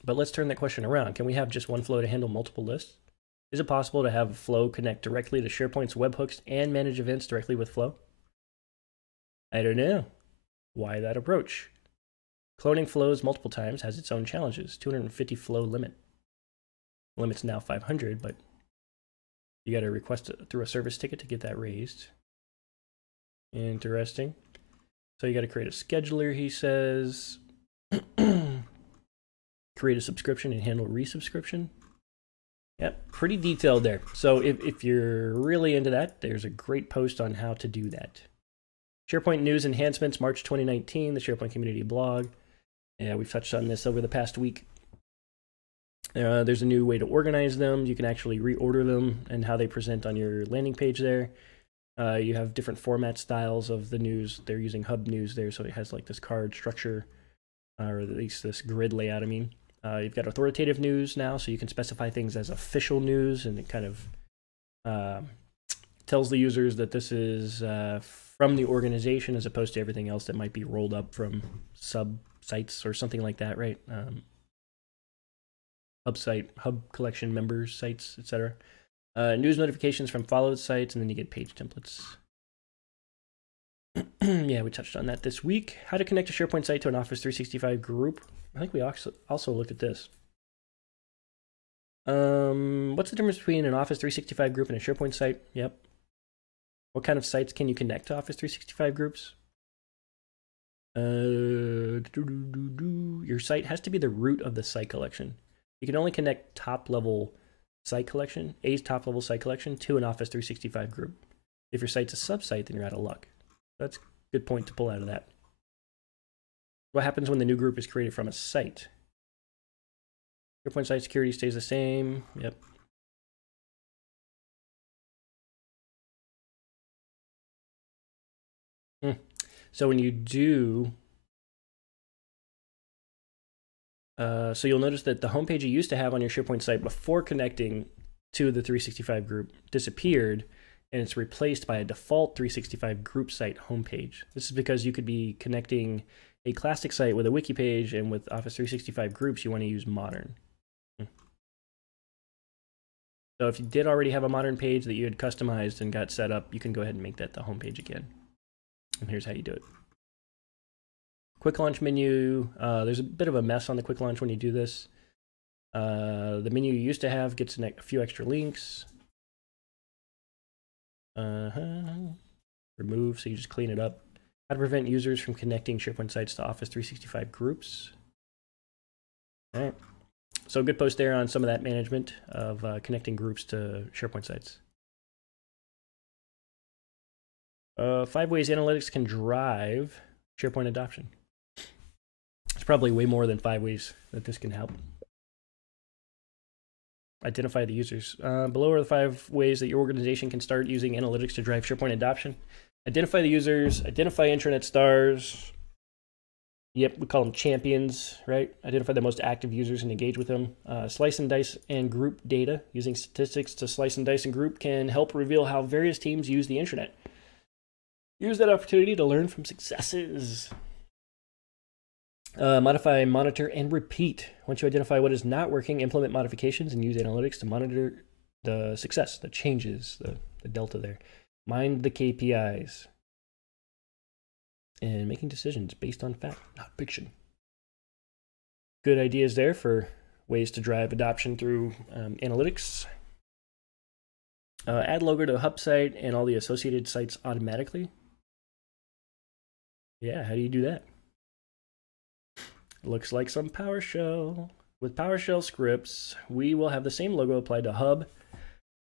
But let's turn that question around. Can we have just one flow to handle multiple lists? Is it possible to have a flow connect directly to SharePoint's webhooks and manage events directly with flow? I don't know. Why that approach? Cloning flows multiple times has its own challenges. 250 flow limit. Limit's now 500, but you got to request it through a service ticket to get that raised. Interesting. So you got to create a scheduler, he says. Create a subscription and handle resubscription. Yep, pretty detailed there. So if you're really into that, there's a great post on how to do that. SharePoint news enhancements, March 2019, the SharePoint community blog. Yeah, we've touched on this over the past week. There's a new way to organize them. You can actually reorder them and how they present on your landing page there. You have different format styles of the news. They're using Hub News there, so it has like this card structure, or at least this grid layout, I mean. You've got authoritative news now, so you can specify things as official news, and it kind of tells the users that this is from the organization as opposed to everything else that might be rolled up from sub-sites or something like that, right? Hub collection members, sites, etc. News notifications from followed sites, and then you get page templates. Yeah, we touched on that this week. How to connect a SharePoint site to an Office 365 group. I think we also looked at this. What's the difference between an Office 365 group and a SharePoint site? Yep. What kind of sites can you connect to Office 365 groups? Your site has to be the root of the site collection. You can only connect top-level site collection, a top-level site collection, to an Office 365 group. If your site's a sub-site, then you're out of luck. That's a good point to pull out of that. What happens when the new group is created from a site? SharePoint site security stays the same. Yep. So when you do, so you'll notice that the homepage you used to have on your SharePoint site before connecting to the 365 group disappeared, and it's replaced by a default 365 group site homepage. This is because you could be connecting a classic site with a wiki page, and with Office 365 groups, you want to use modern. So if you did already have a modern page that you had customized and got set up, you can go ahead and make that the homepage again. And here's how you do it. Quick launch menu. There's a bit of a mess on the quick launch when you do this. The menu you used to have gets a few extra links. Remove, so you just clean it up. How to prevent users from connecting SharePoint sites to Office 365 groups. All right. So good post there on some of that management of connecting groups to SharePoint sites. 5 ways analytics can drive SharePoint adoption. There's probably way more than 5 ways that this can help. Identify the users. Below are the 5 ways that your organization can start using analytics to drive SharePoint adoption. Identify the users, identify intranet stars, Yep, we call them champions, right? Identify the most active users and engage with them. Slice and dice and group data. Using statistics to slice and dice and group can help reveal how various teams use the internet. Use that opportunity to learn from successes. Modify, monitor, and repeat. Once you identify what is not working, implement modifications and use analytics to monitor the success, the changes, the delta there. Mind the KPIs. And making decisions based on fact, not fiction. Good ideas there for ways to drive adoption through analytics. Add logo to the hub site and all the associated sites automatically. Yeah, how do you do that? Looks like some PowerShell. With PowerShell scripts, we will have the same logo applied to hub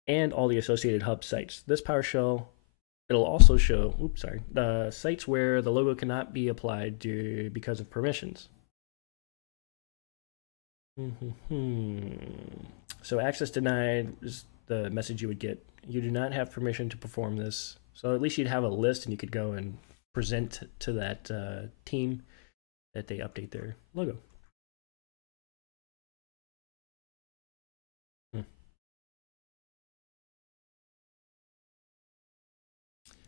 and all the associated hub sites. This PowerShell, it'll also show, the sites where the logo cannot be applied because of permissions. So access denied is the message you would get. You do not have permission to perform this. So at least you'd have a list and you could go and present to that team that they update their logo.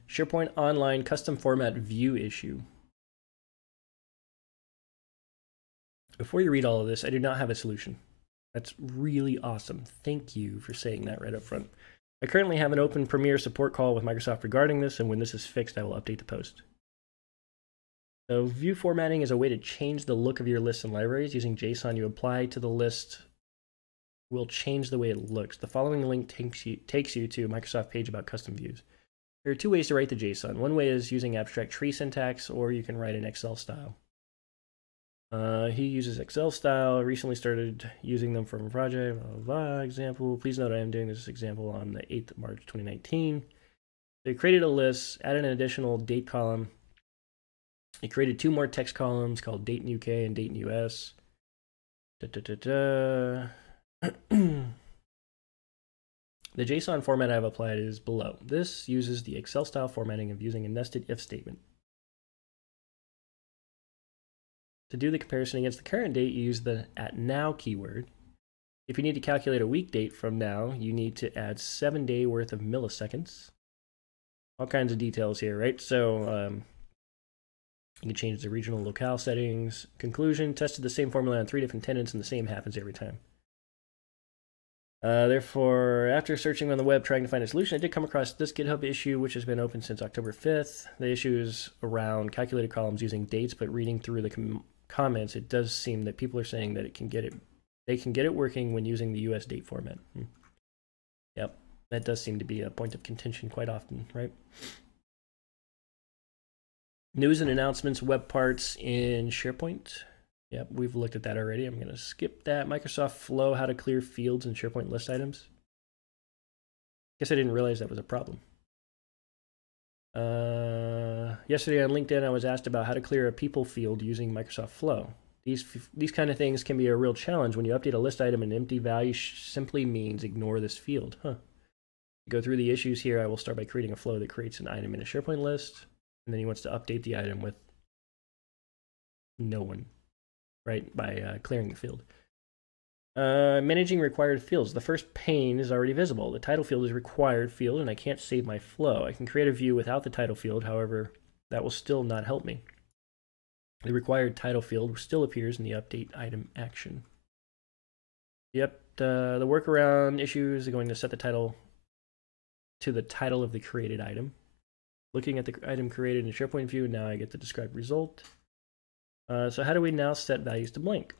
SharePoint Online custom format view issue. Before you read all of this, I do not have a solution. That's really awesome. Thank you for saying that right up front. I currently have an open Premiere support call with Microsoft regarding this, and when this is fixed, I will update the post. So view formatting is a way to change the look of your lists and libraries. Using JSON you apply to the list will change the way it looks. The following link takes you to a Microsoft page about custom views. There are two ways to write the JSON. One way is using abstract tree syntax, or you can write in Excel style. He uses Excel style, recently started using them from a project, blah, blah, blah, example. Please note I am doing this example on the 8th of March, 2019. They created a list, added an additional date column. He created two more text columns called date in UK and date in US. The JSON format I've applied is below. This uses the Excel style formatting of using a nested if statement. To do the comparison against the current date, you use the @now keyword. If you need to calculate a week date from now, you need to add 7 day worth of milliseconds. All kinds of details here, right? So you can change the regional locale settings. Conclusion, tested the same formula on 3 different tenants and the same happens every time. Therefore, after searching on the web trying to find a solution, I did come across this GitHub issue, which has been open since October 5th. The issue is around calculated columns using dates, but reading through the comments, it does seem that people are saying that they can get it working when using the US date format. Yep, that does seem to be a point of contention quite often, right? News and announcements, web parts in SharePoint. Yep, we've looked at that already. I'm going to skip that. Microsoft Flow, how to clear fields in SharePoint list items. Guess I didn't realize that was a problem. Yesterday on LinkedIn, I was asked about how to clear a people field using Microsoft Flow. These kind of things can be a real challenge. When you update a list item, an empty value simply means ignore this field. To go through the issues here, I will start by creating a flow that creates an item in a SharePoint list, and then he wants to update the item with no one, right, by clearing the field. Managing required fields. The first pane is already visible. The title field is required field, and I can't save my flow. I can create a view without the title field. However, that will still not help me. The required title field still appears in the update item action. Yep, the workaround issues are going to set the title to the title of the created item. Looking at the item created in SharePoint view, now I get the described result. So how do we now set values to blank?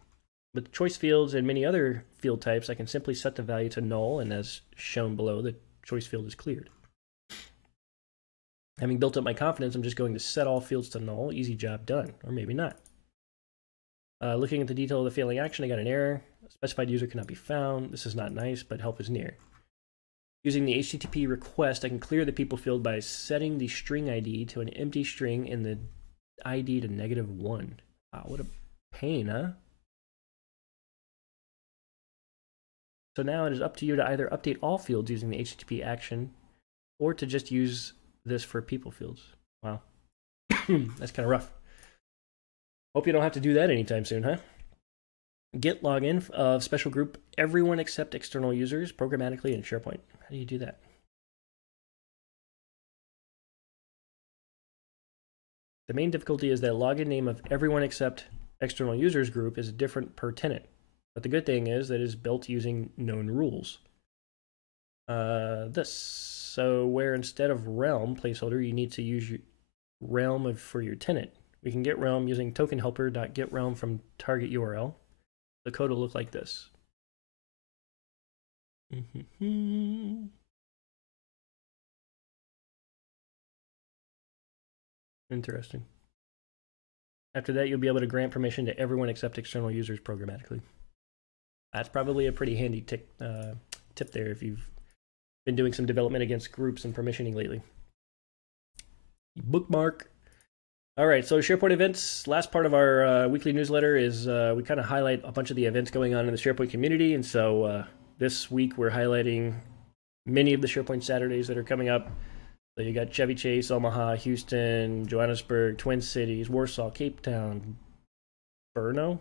With choice fields and many other field types, I can simply set the value to null, and as shown below, the choice field is cleared. Having built up my confidence, I'm just going to set all fields to null. Easy job done, or maybe not. Looking at the detail of the failing action, I got an error. A specified user cannot be found. This is not nice, but help is near. Using the HTTP request, I can clear the people field by setting the string ID to an empty string and the ID to -1. Wow, what a pain, huh? So now it is up to you to either update all fields using the HTTP action or to just use this for people fields. Wow. That's kind of rough. Hope you don't have to do that anytime soon, huh? Git login of special group everyone except external users programmatically in SharePoint. How do you do that? The main difficulty is that login name of everyone except external users group is different per tenant. But the good thing is that it is built using known rules. So where instead of realm placeholder, you need to use your realm for your tenant. We can get realm using token helper.getRealm from target URL. The code will look like this. Interesting. After that, you'll be able to grant permission to everyone except external users programmatically. That's probably a pretty handy tip there if you've been doing some development against groups and permissioning lately. Bookmark. All right, so SharePoint events. Last part of our weekly newsletter is we kind of highlight a bunch of the events going on in the SharePoint community. And so this week we're highlighting many of the SharePoint Saturdays that are coming up. So you got Chevy Chase, Omaha, Houston, Johannesburg, Twin Cities, Warsaw, Cape Town, Bruno?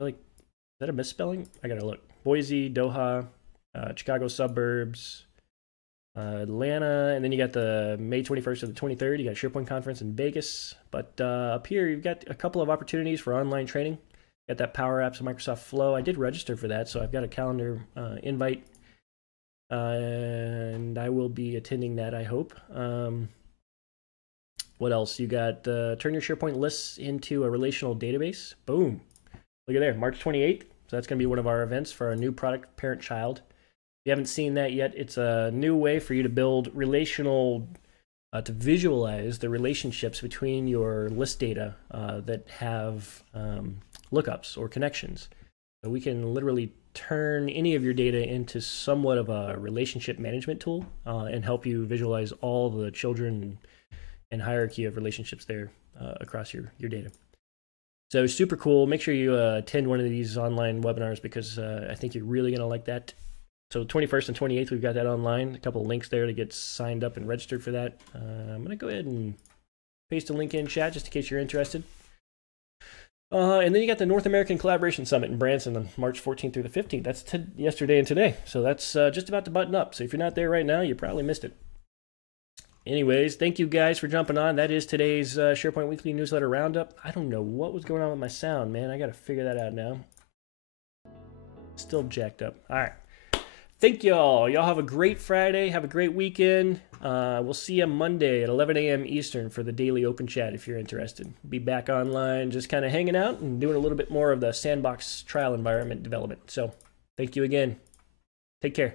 Like, is that a misspelling? I gotta look. Boise, Doha, Chicago suburbs, Atlanta, and then you got the May 21st to the 23rd. You got SharePoint conference in Vegas. But up here, you've got a couple of opportunities for online training. Got that Power Apps and Microsoft Flow. I did register for that, so I've got a calendar invite, and I will be attending that, I hope. What else? You got turn your SharePoint lists into a relational database. Boom. Look at there, March 28th. So that's going to be one of our events for our new product, Parent-Child. If you haven't seen that yet, it's a new way for you to build relational, to visualize the relationships between your list data that have lookups or connections. So we can literally turn any of your data into somewhat of a relationship management tool and help you visualize all the children and hierarchy of relationships there across your data. So super cool. Make sure you attend one of these online webinars because I think you're really going to like that. So 21st and 28th, we've got that online. A couple of links there to get signed up and registered for that. I'm going to go ahead and paste a link in chat just in case you're interested. And then you got the North American Collaboration Summit in Branson on March 14th through the 15th. That's yesterday and today. So that's just about to button up. So if you're not there right now, you probably missed it. Anyways, thank you guys for jumping on. That is today's SharePoint Weekly Newsletter Roundup. I don't know what was going on with my sound, man. I got to figure that out now. Still jacked up. All right. Thank y'all. Y'all have a great Friday. Have a great weekend. We'll see you Monday at 11 a.m. Eastern for the daily open chat if you're interested. Be back online, just kind of hanging out and doing a little bit more of the sandbox trial environment development. So thank you again. Take care.